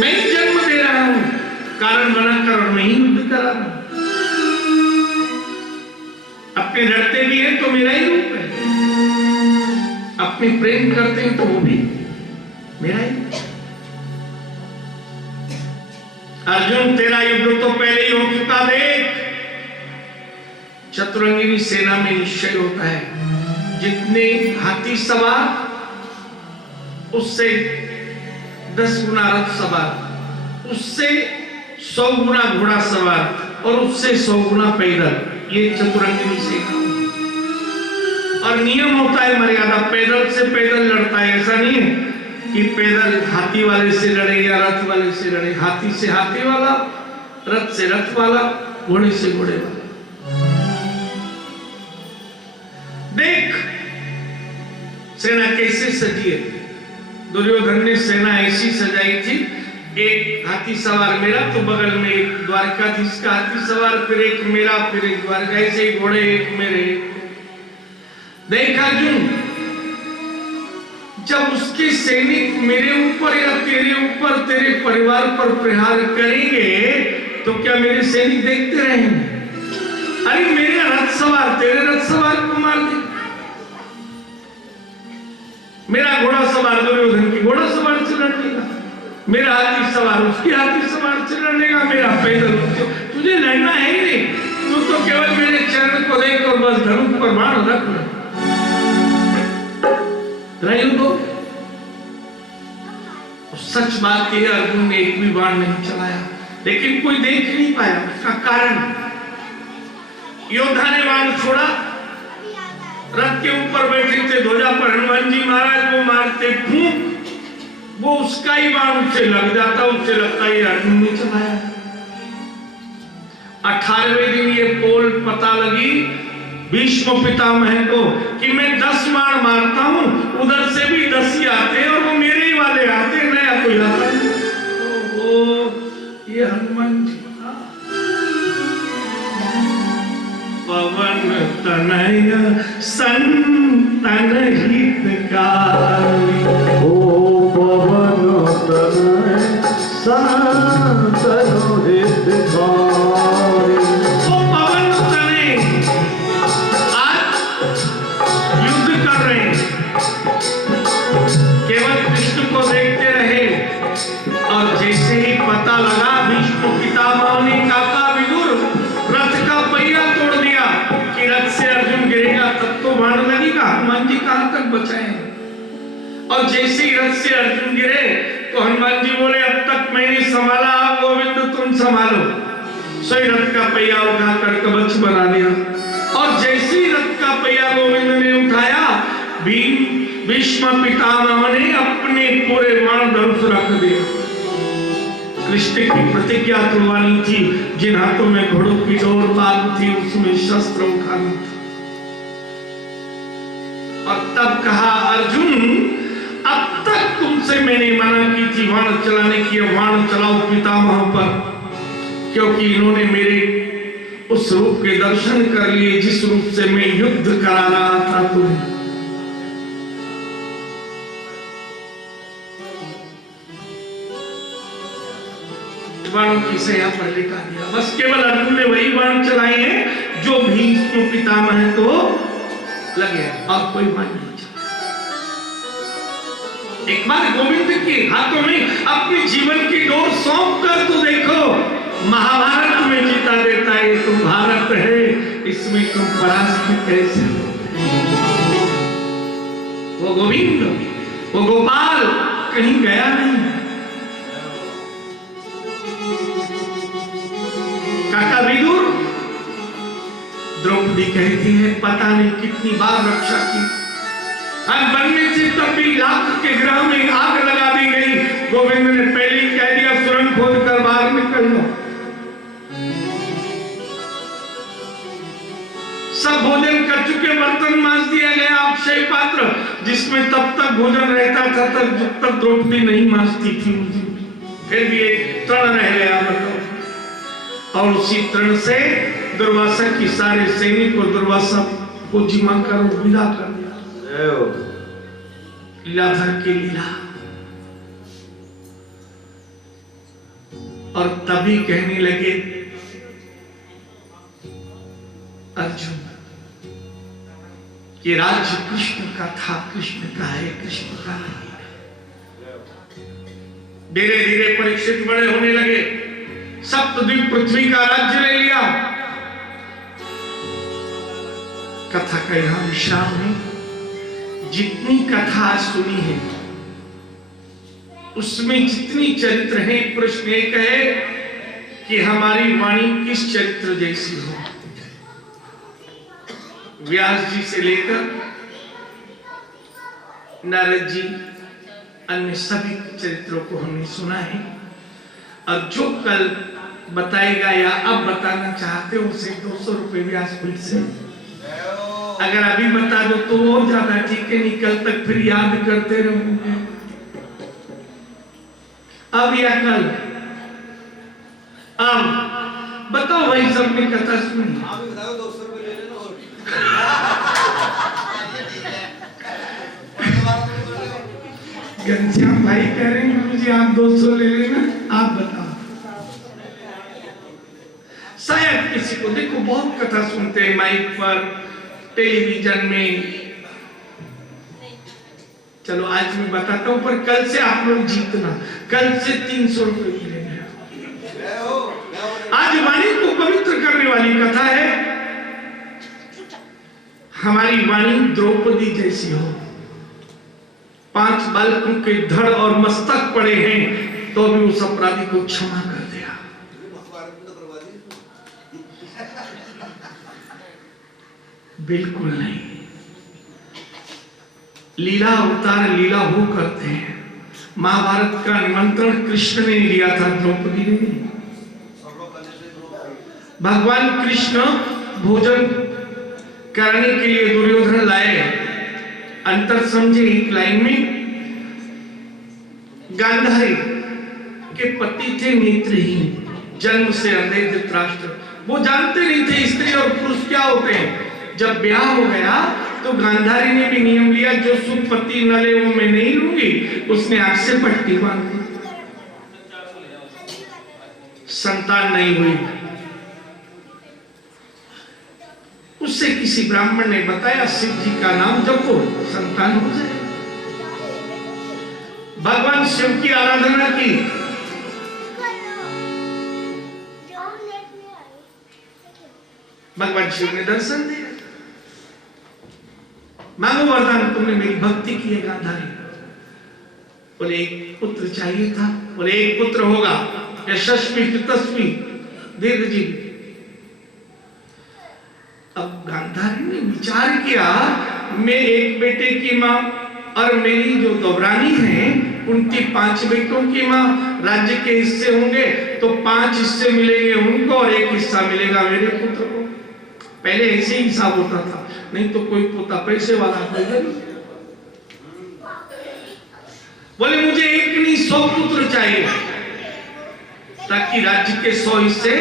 मैं ही जन्म दे रहा हूं कारण बनाकर, और मैं ही युद्ध करा रहा हूं। अपने लड़ते भी हैं तो मेरा ही रूप है, अपने प्रेम करते हैं तो वो भी मेरा ही। अर्जुन तेरा युद्ध तो पहले ही हो चुका, देख चतुरंगिनी सेना में निश्चय होता है, जितने हाथी सवार उससे 10 गुना रथ सवार, उससे 100 गुना घोड़ा सवार और उससे 100 गुना पैदल, ये चतुरंगिनी सेना। और नियम होता है मर्यादा, पैदल से पैदल लड़ता है, ऐसा नहीं है कि पैदल हाथी वाले से लड़े या रथ वाले से लड़े, हाथी से हाथी वाला, रथ से रथ वाला, घोड़े से घोड़े वाला। देख सेना कैसे सजी है, दुर्योधन ने सेना ऐसी सजाई थी, एक हाथी सवार मेरा तो बगल में एक द्वारकाधीश का हाथी सवार, फिर एक मेरा, फिर एक द्वारका, ऐसे घोड़े एक मेरे। देख अर्जुन, जब उसके सैनिक मेरे ऊपर या तेरे ऊपर, तेरे परिवार पर प्रहार करेंगे तो क्या मेरे सैनिक देखते रहेंगे? अरे मेरे रथ सवार तेरे रथ सवार को मार दे, मेरा घोड़ा सवार दुर्योधन की घोड़ा सवार से लड़ेगा, मेरा हाथी सवार उसकी हाथी सवार से लड़ेगा, मेरा पैदल तुझे लड़ना है ही नहीं, तू तो केवल मेरे चरण को देख और बस धनुष पर बाण रख ले। सच बात यह अर्जुन ने एक भी बाण नहीं चलाया, लेकिन कोई देख नहीं पाया। उसका कारण, योद्धा ने बाण छोड़ा, रथ के ऊपर बैठे थे ध्वजा पर हनुमान जी महाराज, वो मारते फूंक, वो उसका ही बाण उससे लग जाता, उससे लगता ये अर्जुन ने चलाया। 18वें दिन ये पोल पता लगी भीष्म पितामह को कि मैं 10 बाण मारता हूं, उधर से भी 10 ही आते हैं और वो मेरे ही वाले आते, नया कोई आता नहीं। ये हनुमान जी पवन तनय संतन हितकारी, ओ पवन तनय संतन हितकारी। वो पवन तनय आज युद्ध कर रहे हैं, केवल कृष्ण को देखते रहे, और जैसे ही पता लगा भीष्म पितामह ने काका विदुर रथ का पहिया तोड़ दिया कि रथ से अर्जुन गिरेगा तब तो बाण लगेगा, हनुमान जी कहां तक बचाए। और जैसे ही रथ से अर्जुन गिरे तो हनुमान जी बोले अब तक मैंने संभाला, आप गोविंद तुम संभालो। सोई रथ का पहिया उठाकर कवच बना दिया, और जैसे ही रथ का पहिया गोविंद ने उठाया, भीष्म पितामह ने अपने पूरे बाण धनुष रख दिया। कृष्ण की प्रतिज्ञा तुड़वानी थी, जिन हाथों में घोड़ों की डोर बांध थी उसमें शस्त्र उठाना था। और तब कहा अर्जुन अब तक तुमसे मैंने मना की थी बाण चलाने की, बाण चलाओ पितामह पर, क्योंकि इन्होंने मेरे उस रूप के दर्शन कर लिए जिस रूप से मैं युद्ध करा रहा था तुम्हें। बाणों की सया पर लिखा दिया, बस केवल अर्जुन ने वही बाण चलाए हैं जो भीष्म पितामह को लगे, और कोई बाण नहीं चला। एक बार गोविंद के हाथों में अपने जीवन की डोर सौंप कर तो देखो, महाभारत में जीता देता है। ये तो भारत है, इसमें तुम परास्त कैसे हो? वो गोविंद, वो गोपाल कहीं गया नहीं। काका विदुर, द्रौपदी कहती है पता नहीं कितनी बार रक्षा की, बनने से तब भी लाख के ग्रह में आग लगा दी गई। गोविंद ने पहले ही कह दिया सुरंग खोद कर बाहर निकल लो। सब भोजन कर चुके, बर्तन मांज दिया गया, अक्षय पात्र जिसमें तब तक भोजन रहता था तब जब तक द्रौपदी नहीं मांजती थी, फिर भी एक तृण रह गया बताओ। और उसी तृण से दुर्वासा की सारे सैनिक को दुर्वासा सबको जिमा कर विदा कर दिया। लीलाधर की लीला। और तभी कहने लगे अर्जुन कि राज्य कृष्ण का था, कृष्ण का है, कृष्ण का नहीं। धीरे धीरे परीक्षित बड़े होने लगे, सप्तद्वीप पृथ्वी का राज्य ले लिया। कथा का यहां विश्राम है। जितनी कथा सुनी है उसमें जितनी चरित्र है, प्रश्न एक है कि हमारी वाणी किस चरित्र जैसी हो। व्यास जी से लेकर नारद जी, अन्य सभी चरित्रों को हमने सुना है। और जो कल बताएगा या अब बताना चाहते हो उसे 200 रुपए व्यासपीठ से। अगर अभी बता दो तो और ज्यादा ठीक है, नहीं कल तक फिर याद करते रहोगे। अब या कल? अब बताओ भाई, सबने कथा सुनी? बताओ 200 रुपए ले लेना। घनश्याम भाई कह रहे हैं मुझे आप 200 ले लेना। आप बताओ, शायद किसी को, देखो बहुत कथा सुनते हैं माइक पर, टेलीविजन में। चलो आज मैं बताता हूं, पर कल से आप लोग जीतना, कल से 300 रुपए मिलेंगे। आज वाणी को पवित्र करने वाली कथा है। हमारी वाणी द्रौपदी जैसी हो। 5 बालकों के धड़ और मस्तक पड़े हैं तो भी उस अपराधी को क्षमा कर दिया। बिल्कुल नहीं। लीला अवतार लीला हो करते हैं। महाभारत का निमंत्रण कृष्ण ने लिया था, द्रौपदी ने नहीं। भगवान कृष्ण भोजन करने के लिए दुर्योधन लाए। अंतर समझे एक लाइन में, गांधारी के पति थे नेत्रहीन, जन्म से अंधे धृतराष्ट्र। वो जानते नहीं थे स्त्री और पुरुष क्या होते हैं। जब ब्याह हो गया तो गांधारी ने भी नियम लिया, जो सुख पति न ले वो मैं नहीं लूंगी। उसने आग से पट्टी बांध दी, संतान नहीं हुई। उससे किसी ब्राह्मण ने बताया शिव जी का नाम जपो, संतान हो जाए। भगवान शिव की आराधना की। भगवान शिव ने दर्शन दिया। मांगो वरदान, तुमने मेरी भक्ति की है गांधारी। बोले एक पुत्र चाहिए था। बोले एक पुत्र होगा, यशस्वी तस्वी दीर्घजीवी। अब गांधारी ने विचार किया, मैं एक बेटे की मां और मेरी जो दौरानी है उनकी 5 बेटों की मां, राज्य के हिस्से होंगे तो 5 हिस्से मिलेंगे उनको और 1 हिस्सा मिलेगा मेरे पुत्र को। पहले ऐसे ही हिसाब होता था, नहीं तो कोई पोता पैसे वाला नहीं। बोले मुझे 1 नहीं 100 पुत्र चाहिए ताकि राज्य के 100 हिस्से,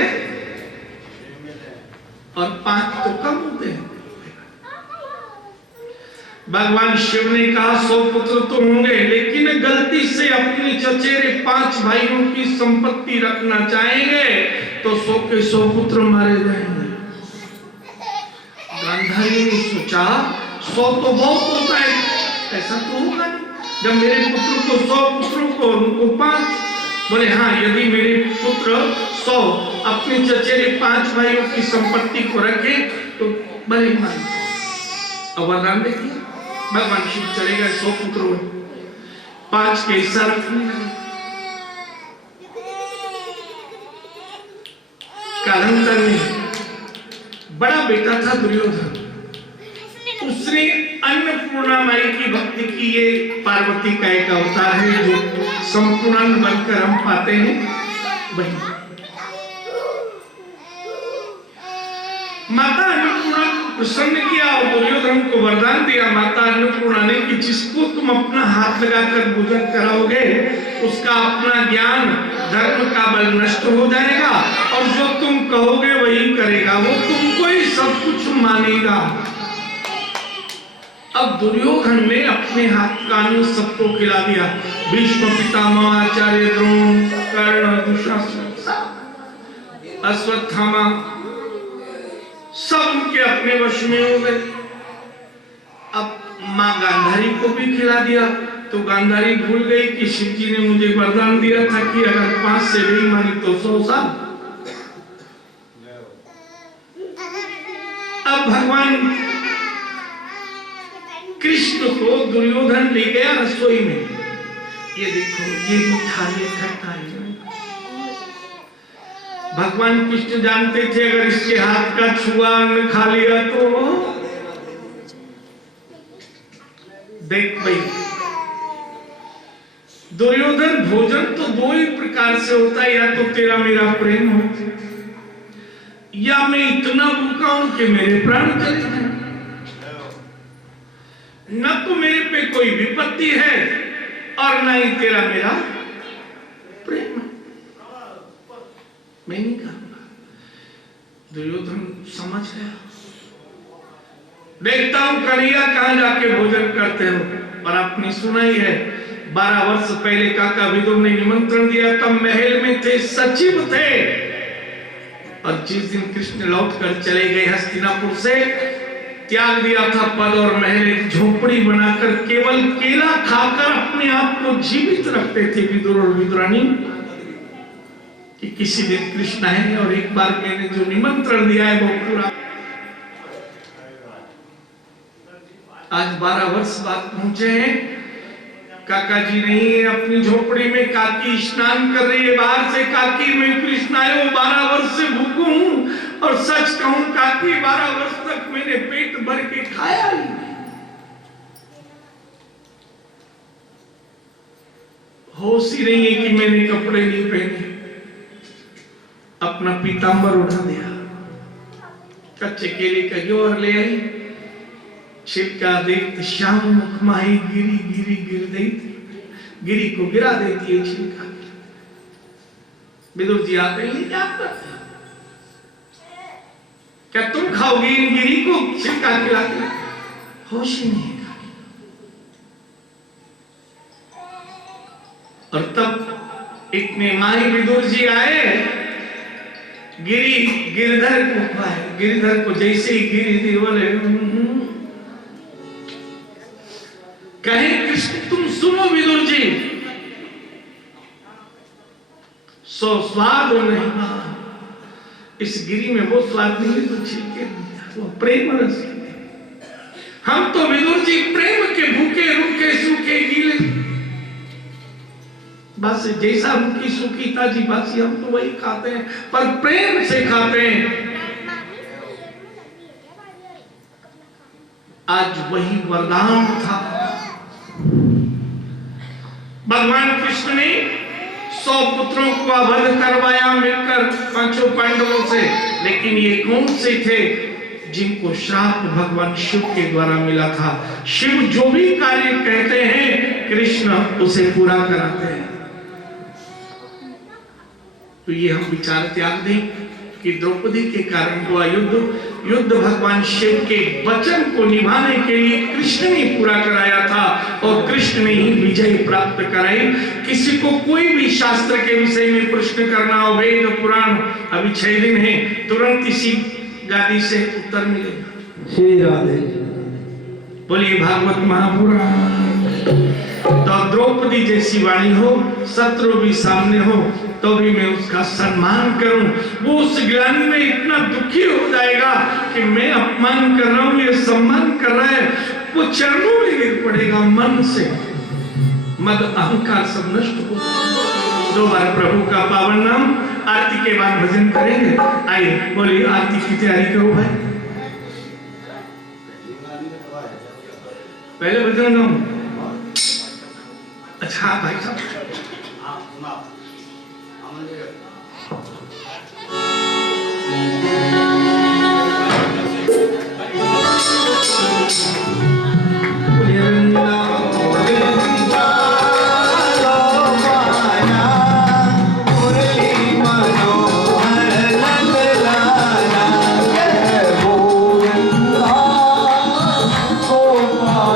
और 5 तो कम होते हैं। भगवान शिव ने कहा 100 पुत्र तो होंगे, लेकिन गलती से अपनी चचेरे 5 भाइयों की संपत्ति रखना चाहेंगे तो 100 के 100 पुत्र मारे जाएंगे। गांधारी ने सोचा 100 तो बहुत होता है, ऐसा तो होगा नहीं। जब मेरे पुत्र को 100 पुत्रों को उनको 5। बोले हाँ, यदि मेरे पुत्र 100 अपने चचेरे 5 भाइयों की संपत्ति को रखे तो भले ही मान। अब वरदान देखिए, भगवान शिव चले गए 100 पुत्रों में 5 के हिस्सा रखने लगे। कालांतर में बड़ा बेटा था दुर्योधन, उसने अन्नपूर्णा माई की भक्ति की। ये पार्वती का एक अवतार है जो संपूर्ण बनकर हम पाते हैं। वही माता अन्नपूर्णा को प्रसन्न किया और दुर्योधन को वरदान दिया माता अन्नपूर्णा ने कि जिसको तुम अपना हाथ लगाकर भोजन कराओगे उसका अपना ज्ञान धर्म का बल नष्ट हो जाएगा और जो तुम कहोगे वही करेगा, वो तुमको ही सब कुछ मानेगा। अब दुर्योधन ने अपने हाथ कानून सबको खिला दिया। भीष्म पितामह, आचार्य द्रोण, कर्ण, दुशासन, अश्वत्थामा सब उनके अपने वश में हो गए। अब मां गांधारी को भी खिला दिया तो गांधारी भूल गई कि शिव जी ने मुझे वरदान दिया था कि अगर 5 से नहीं मारी तो 100 साल। अब भगवान कृष्ण को दुर्योधन ले गया रसोई में। ये देखो, ये मिठाई खटाई। भगवान कृष्ण जानते थे अगर इसके हाथ का छुआ अन्न खा लिया तो देख भाई, दुर्योधन भोजन तो 2 ही प्रकार से होता है, या तो तेरा मेरा प्रेम हो, या मैं इतना भूखा हूं कि मेरे प्राण चले जाएं। न तो मेरे पे कोई विपत्ति है और न ही तेरा मेरा प्रेम। मैं नहीं करूंगा। दुर्योधन समझ गया। देखता हूं कन्हैया कहां जाके भोजन करते हो। और आपने सुना ही है 12 वर्ष पहले काका विदुर ने निमंत्रण दिया, तब महल में थे, सचिव थे। और जिस दिन कृष्ण लौट कर चले गए हस्तिनापुर से, त्याग दिया था पद और महल, एक झोपड़ी बनाकर केवल केला खाकर अपने आप को जीवित रखते थे विदुर और विदुरानी कि किसी दिन कृष्ण है और एक बार मैंने जो निमंत्रण दिया है वो पूरा। आज 12 वर्ष बाद पहुंचे हैं, काका जी नहीं है अपनी झोपड़ी में, काकी स्नान कर रही है बाहर से। काकी मैं कृष्ण आए वो 12 वर्ष से भूखा हूं और सच कहूं काकी 12 वर्ष तक मैंने पेट भर के खाया ही नहीं। होश ही नहीं है कि मैंने कपड़े नहीं पहने, अपना पीतांबर उठा दिया, कच्चे केले का ग्योर ले आई, छिलका देख श्याम मुख माही गिरी गिरी गिर देती, गिरी को गिरा देती है छिलका। विदुर जी आते ही क्या करते, क्या तुम खाओगे इन गिरी को छिलका खिलाते? होश ही नहीं है। और तब इतने माही विदुर जी आए, गिरिधर को खाए। गिरिधर को जैसे ही गिरिधर बोले कहे कृष्ण तुम सुनो विदुर जी, सो स्वाद नहीं, इस गिरी में वो स्वाद नहीं है तो छिलके वो प्रेम रस। हम तो विदुर जी प्रेम के भूखे रूखे सूखे गीले, बस जैसा रूखी सूखी ताजी बासी हम तो वही खाते हैं, पर प्रेम से खाते हैं। आज वही वरदान था। भगवान कृष्ण ने 100 पुत्रों को वध करवाया मिलकर 5 पांडवों से, लेकिन ये कौन से थे जिनको श्राप भगवान शिव के द्वारा मिला था। शिव जो भी कार्य कहते हैं कृष्ण उसे पूरा कराते हैं। तो ये हम विचार त्याग दें कि द्रौपदी के कारण हुआ युद्ध भगवान शिव के वचन को निभाने के लिए कृष्ण ने पूरा कराया था और कृष्ण ने ही विजय प्राप्त कराई। किसी को कोई भी शास्त्र के विषय में प्रश्न करना हो, वेद पुराण, अभी 6 दिन है, तुरंत इसी गादी से उत्तर मिलेगा। श्री राधे बोलिए भागवत महापुराण। तो द्रौपदी जैसी वाणी हो, शत्रु भी सामने हो, तो भी मैं उसका सम्मान करूं। वो उस ग्लानि में इतना दुखी हो जाएगा कि मैं अपमान कर रहा हूं, ये सम्मान कर रहा है, वो चरणों में गिर पड़ेगा। मन से मद अहंकार सब नष्ट हो। 2 बार प्रभु का पावन नाम, आरती के बाद भजन करेंगे। आइए बोलिए आरती की तैयारी करो भाई। पहले भजन गाऊं? अच्छा भाई साहब गोपाल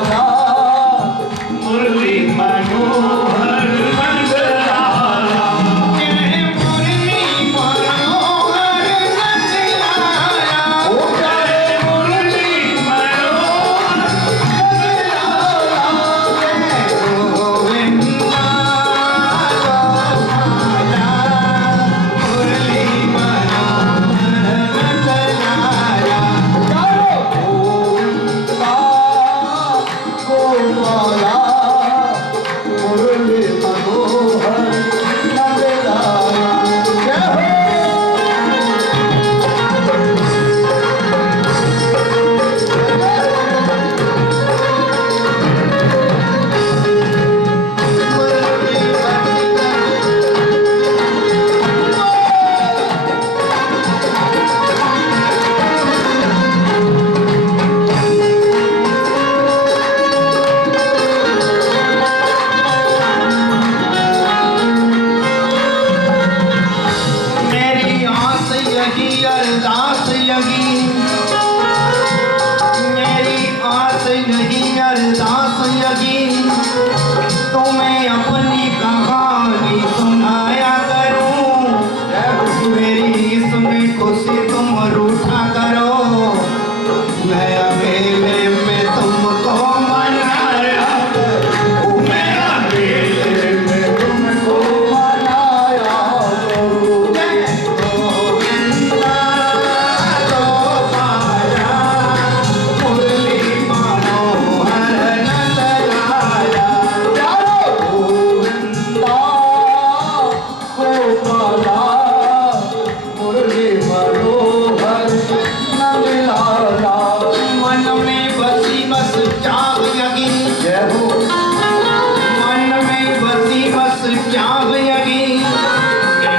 चाहयगी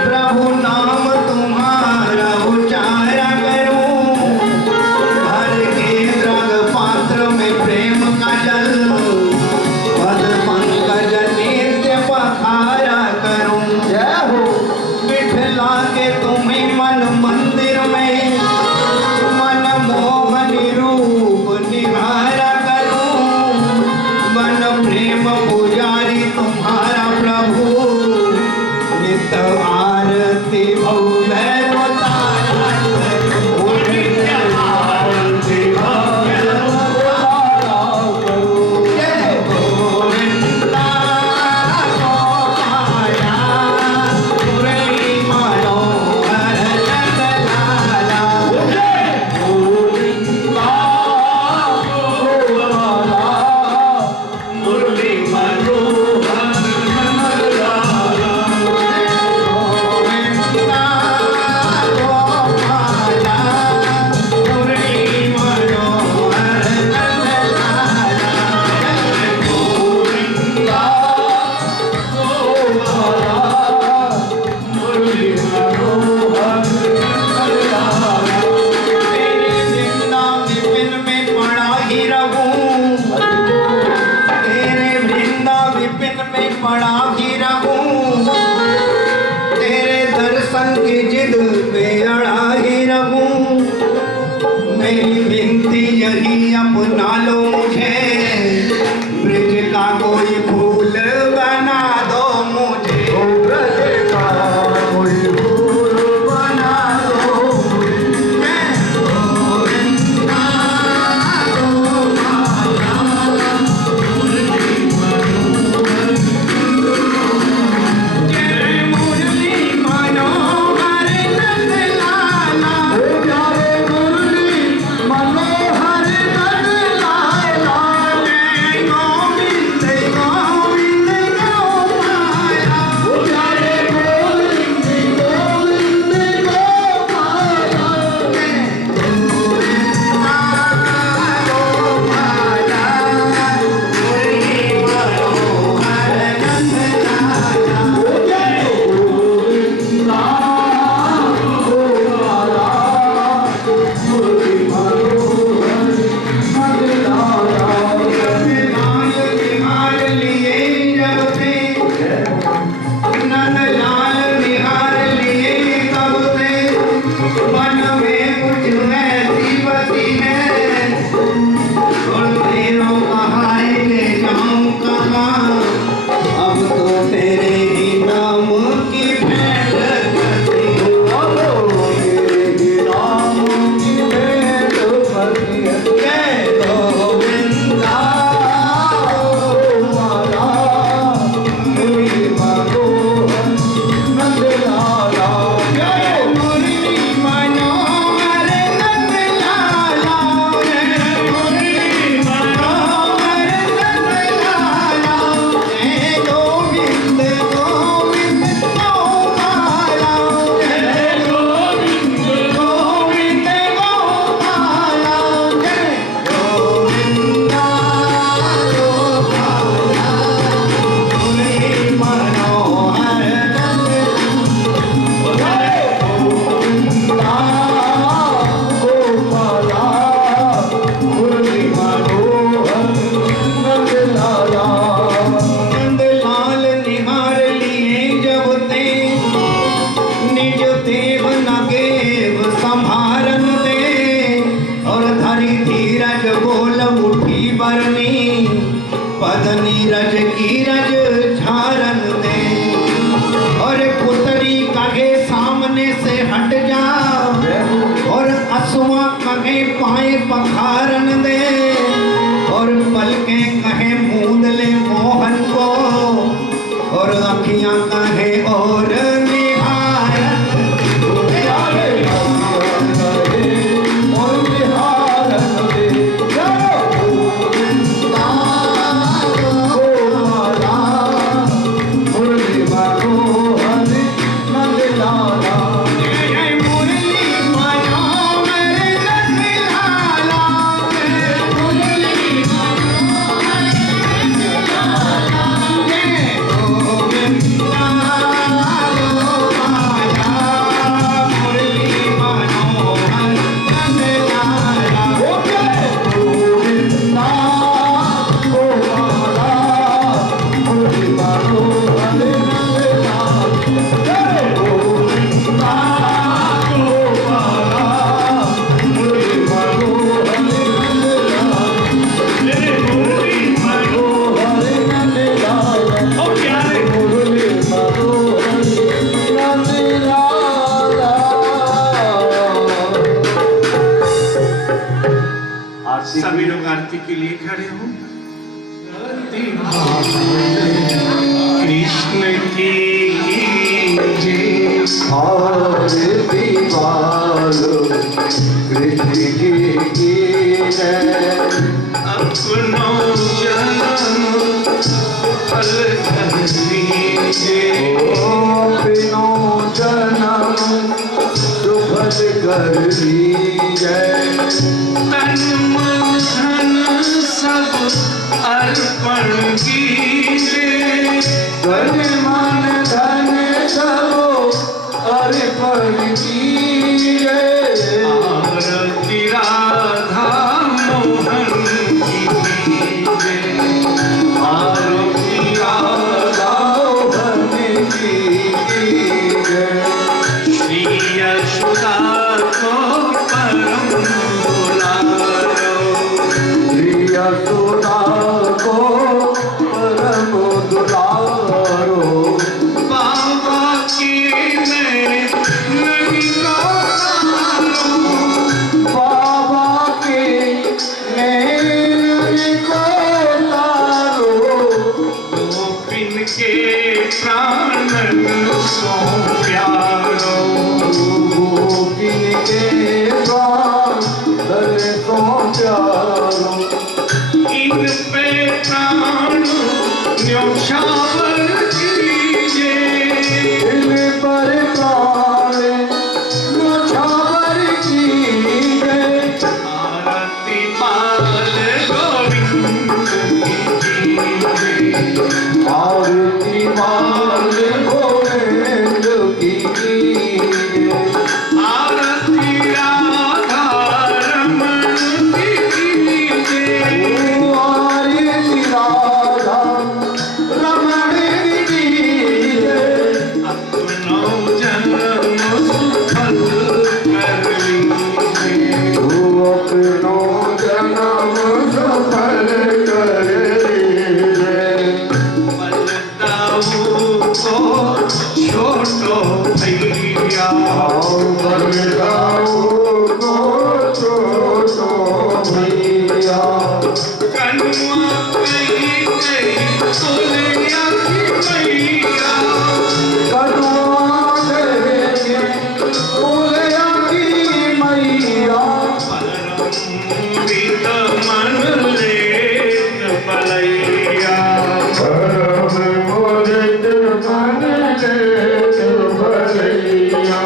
प्रभु नाम तुम्हारा उचारा करूं भर के द्रग पात्र में प्रेम का जल पद पंकज नित्य पखारा करूं जय हो बिठला के तुम्हें मन मंदिर में मन मोहन रूप निहारा करूं मन प्रेम पुजारी तुम्हारा प्रभु नित आरती भव्य उतारा करूं नित्य आरती भव्य उतारा करूं जय गोविंदा गोपाला मुरली मनोहर नंदलाला जय गोविंदा गोपाला मुरली मनोहर नंदलाला गोविंदा गोपाला मुरली मनोहर नंदलाला गोविंदा गोपाला मुरली मनोहर नंदलाला तेरे वृंदावन विपिन में पड़ा ही रहूं तेरे वृंदावन विपिन में पड़ा ही रहूं तेरे दर्शन की जिद पे अड़ा ही रहूं मेरी विनती यही अपना लो मुझे ब्रज का कोई फूल बना दो मुझे ब्रज का कोई फूल बना दो मुझे गोविंदा गोपाला कृष्ण की जय। आरती वालो कृष्ण की जय। अपनो जन्म फल कर लीजिए। अपनो जन्म सुफल कर लीजिए। तन मन धन सब अर्पण कीजिए। तन मन धन सब अर्पण कीजिए। आरती राधा मोहन की कीजिए। आरती राधा मोहन की कीजिए। श्री यशोदा को परम दुलारो। श्री यशोदा को परम दुलारो। बाबा की नहीं बाबा के नैन को तारो। गोपिन के प्राण सो प्यारो। गोपिन के प्राण को प्यारो। इन पे प्राण न्योछावर कीजिए। इन पर प्राण न्योछावर कीजिए। आरती बाल गोविंद की कीजिए। आरती बाल गोविंद की कीजिए। आरती राधा रमण की कीजिए। आरती राधा रमण की कीजिए। अपनो जन्म सुफल कर लीजिए। अपनो जन्म सफल कर लीजिए। बलदाऊ को छोटो भैया। बलदाऊ को छोटो भैया। कनुआ कहीं गई तुलैया की मैया। कनुआ कहेंगे तुलैया की मैया। परमृत मन लेत बलैया। परम मुदित मन लेत भलैया।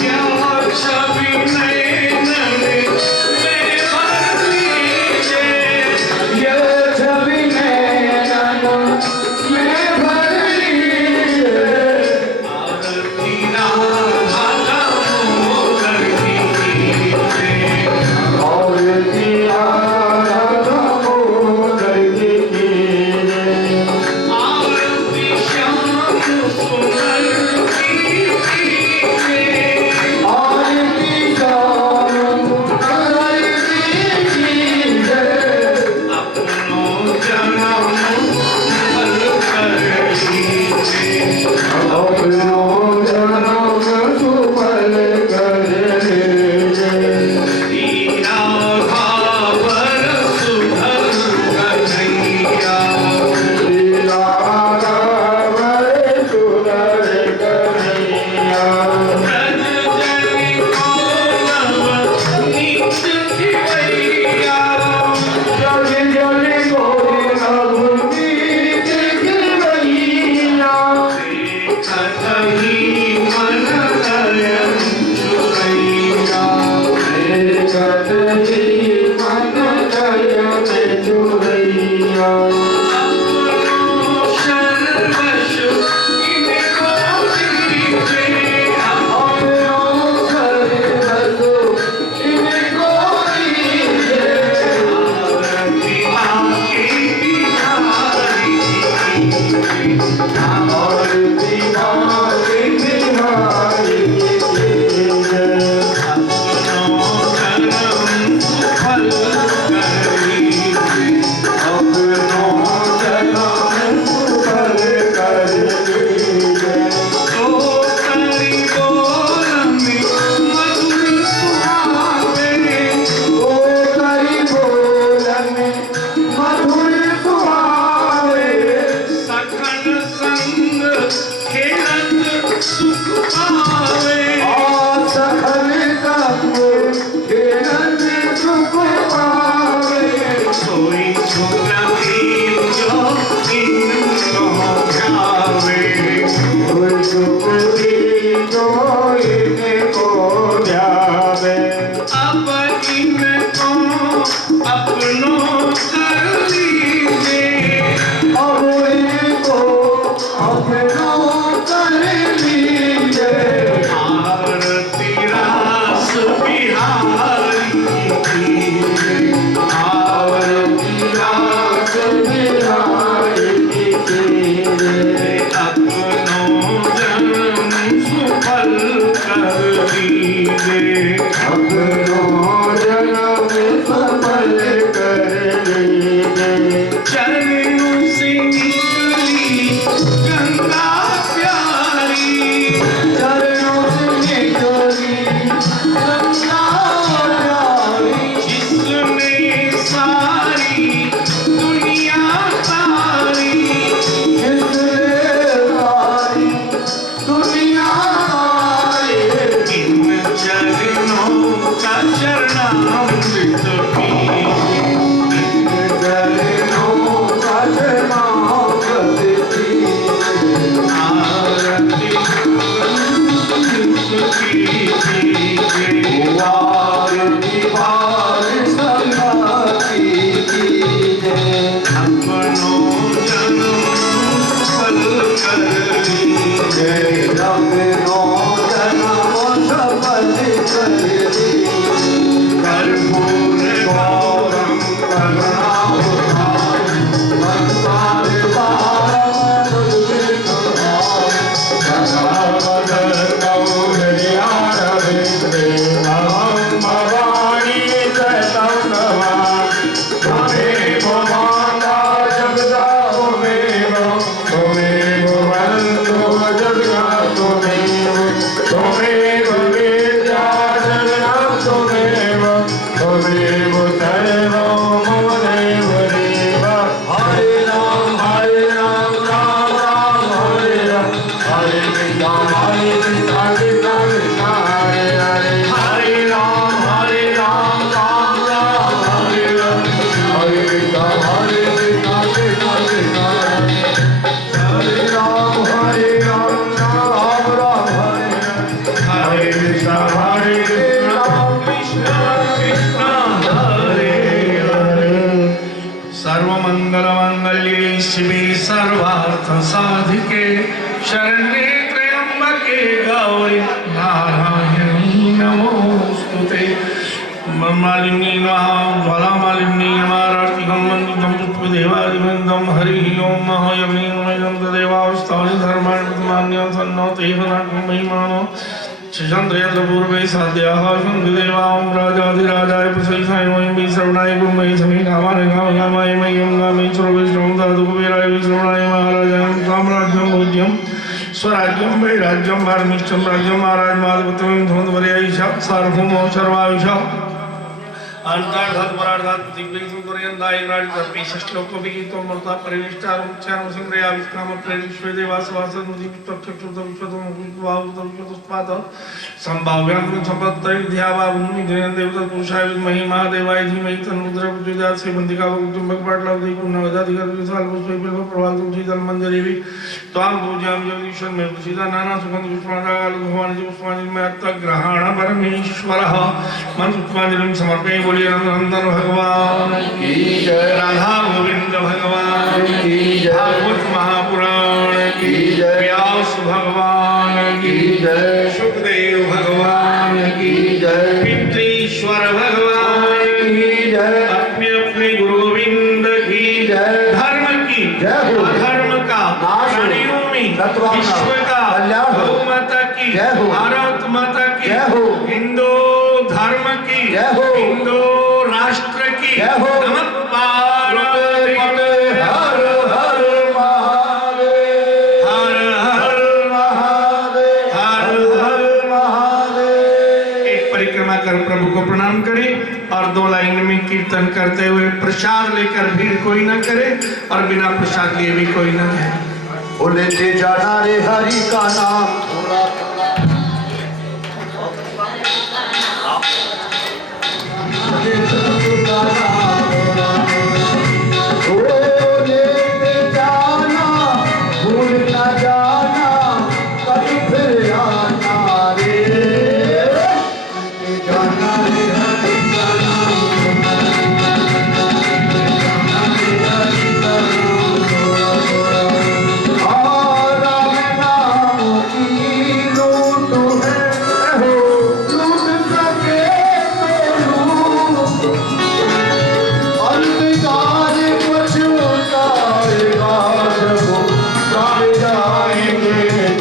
क्या छवि नैनन में भर लीजिए। ये छवि नैनन में भर लीजिए। आरती राधा मोहन की कीजिए। आरती राधा मोहन की कीजिए। आरती श्याम सुंदर की कीजिए। आरती श्याम सुंदर की कीजिए। अपनो जन्म फल कर लीजिए। अपनो जन्म सुफल कर लीजिए। श्री राधा वर सुधर कन्हैया। श्री राधा वर सुधर कन्हैया। ब्रज जनि को नव नीत खिवैया। जल जल गोरी नवनीत खिवैया। देखत ही मन नयन चुरैया। देखत ही मन नयन चुरैया। अपनो सर्वस्व इनको दीजिए। अपनो सर्वस्व इनको दीजिए। आरती आपकी बिहारी की। आरती मारे बिहारी की कीजिए। अपनो जन्म फल कर लीजिए। अपनो जन्म सुफल कर लीजिए। तो करी बोल में मधुर सुहावे। ओ करी बोलन मधुर सुहावे। सुख दीजो इनको ध्यावे। अब इनको अपनों कर लीजिए। अब इनको अपनों कर लीजिए। आरती रास बिहारी की, आरती रास बिहारी की। अपनों जन्म सुफल कर लीजिए। अपनों जन्म सफल कर लीजिए। चरणों से निकली गंगा प्यारी, चरणों से निकली गंगा प्यारी। जिसने सारी दुनिया तारी। जिसने सारी दुनिया तारी। इन चरणों का चरणामृत पीजिए। चरणों का चरणामृत पीजिए। आरती कीजिए। आरती पार सदा कीजिए। अपनों जन्म फल कर लीजिए। अपनों जन्म सफल कर लीजिए। कर्पूर गौरम करुणावतारम संसार पारम दुर्विघ्नहारम सदा गौरयारविंदे नमः भवानी जयतं नमामि। त्वमेव माता जगदाहुमेव त्वमेव वन्दो जगद्गुरुमेव त्वमेव वेद्या जगन्नाथमेव त्वमेव सर्वं मम देव देव। हरे राम राम राम हरे राम हरे कृष्ण हरे कृष्ण कृष्ण कृष्ण हरे हरे। हरे राम राम राम हरे राम हरे कृष्ण कृष्ण कृष्ण हरे राम राम राम हरे राम हरे कृष्ण कृष्ण कृष्ण हरे हरे। सर्वमंगलमांगल्ये शिवे सर्वार्थ साधिके शरण्ये त्र्यंबके गौरी नारायणी नमोस्तुते। मालिनी नमः ज्वालामालिनी नमः आरतिकं वन्दितं पुष्पदेवादिवन्दं हरिः ओं महायज्ञं तदेवावस्तानि धर्माणि प्रथमान्यं सन्नो तेहनाकं महिमानो चन्द्रयत्रपूर्वे साध्याः सन्धिदेवां राजाधिराजाय प्रसैसाय वै श्रवणाय गुरुमयि समी कामाय कामकामाय मह्यं कामेश्वर वैष्णवं साधुकुबेराय विश्रवणाय महाराजाय साम्राज्यं भोज्यं स्वराज्यं वैराज्यं भारमिष्टं राज्यं महाराजमाधिपत्यं धोन्द्वर्याय सार्वभौमो सर्वायुषः अंतर्धात परार्धात दिव्यं पर्यन्ताय राजतर्पी श्लोको विगीतो मर्ता परिनिष्ठारं चारं संग्रया विस्काम प्रेरिष्वे देवासवास मुदि तक्षुत विश्वतम विश्वावत विश्वस्पात संभाव्यां संपत्तय ध्यावा भूमि जयं देवता पुरुषाय विद्महे महादेवाय धीमहि तन्रुद्र प्रचोदयात् श्रीमन्तिका कुटुंबक पाटलावधि पुण्यवदाधिकार विशाल पुष्पे बिल्व प्रवाल तुलसीदल मंजरीवि त्वां पूज्यामि जगदीश्वर मे तुलसीदा नाना सुगंध पुष्पाणि भगवान् पुष्पाणि मयत्त ग्रहण परमेश्वरः मन पुष्पांजलिं समर्पयामि। बोलिए नंदन भगवान की जय। राधा गोविंद भगवान की जय। भागवत महापुराण की जय। व्यास भगवान की जय। सुखदेव भगवान की जय। पितृश्वर भगवान की जय। अपने अपने गुरु गोविंद की जय। धर्म की जय। अधर्म का प्राणियों में विश्व का गौ माता की भारत माता की हिंदू धर्म की हिंदू राष्ट्र की नमः पार्वती। हर हर महादेव हर हर महादेव हर हर महादेव। एक परिक्रमा कर प्रभु को प्रणाम करें और 2 लाइन में कीर्तन करते हुए प्रसाद लेकर भीड़ कोई न करे और बिना प्रसाद लिए भी कोई न जाए। बोलते जाना रे हरि का नाम थोड़ा जाना भूल न जाना कभी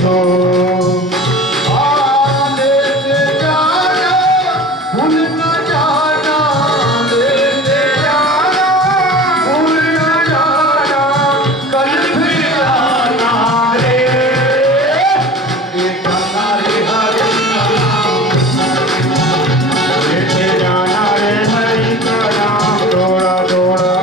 सो लेते जाना भूल न जाना, लेते जाना भूल न जाना, कल फिर आना रे। ये जाना रे हरि का नाम, लेते जाना रे हरि का नाम, दौड़ा दौड़ा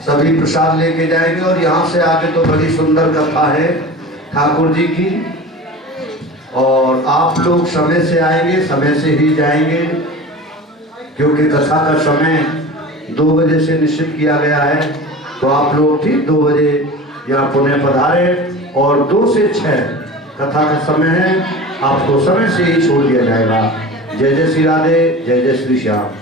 सभी प्रसाद लेके जाएंगे और यहाँ से आगे तो बड़ी सुंदर कथा है ठाकुर जी की। और आप लोग समय से आएंगे, समय से ही जाएंगे। क्योंकि कथा का समय 2 बजे से निश्चित किया गया है। तो आप लोग ठीक 2 बजे यहाँ पुनः पधारे और 2 से 6 कथा का समय है। आपको समय से ही छोड़ दिया जाएगा। जय जय श्री राधे, जय जय श्री श्याम।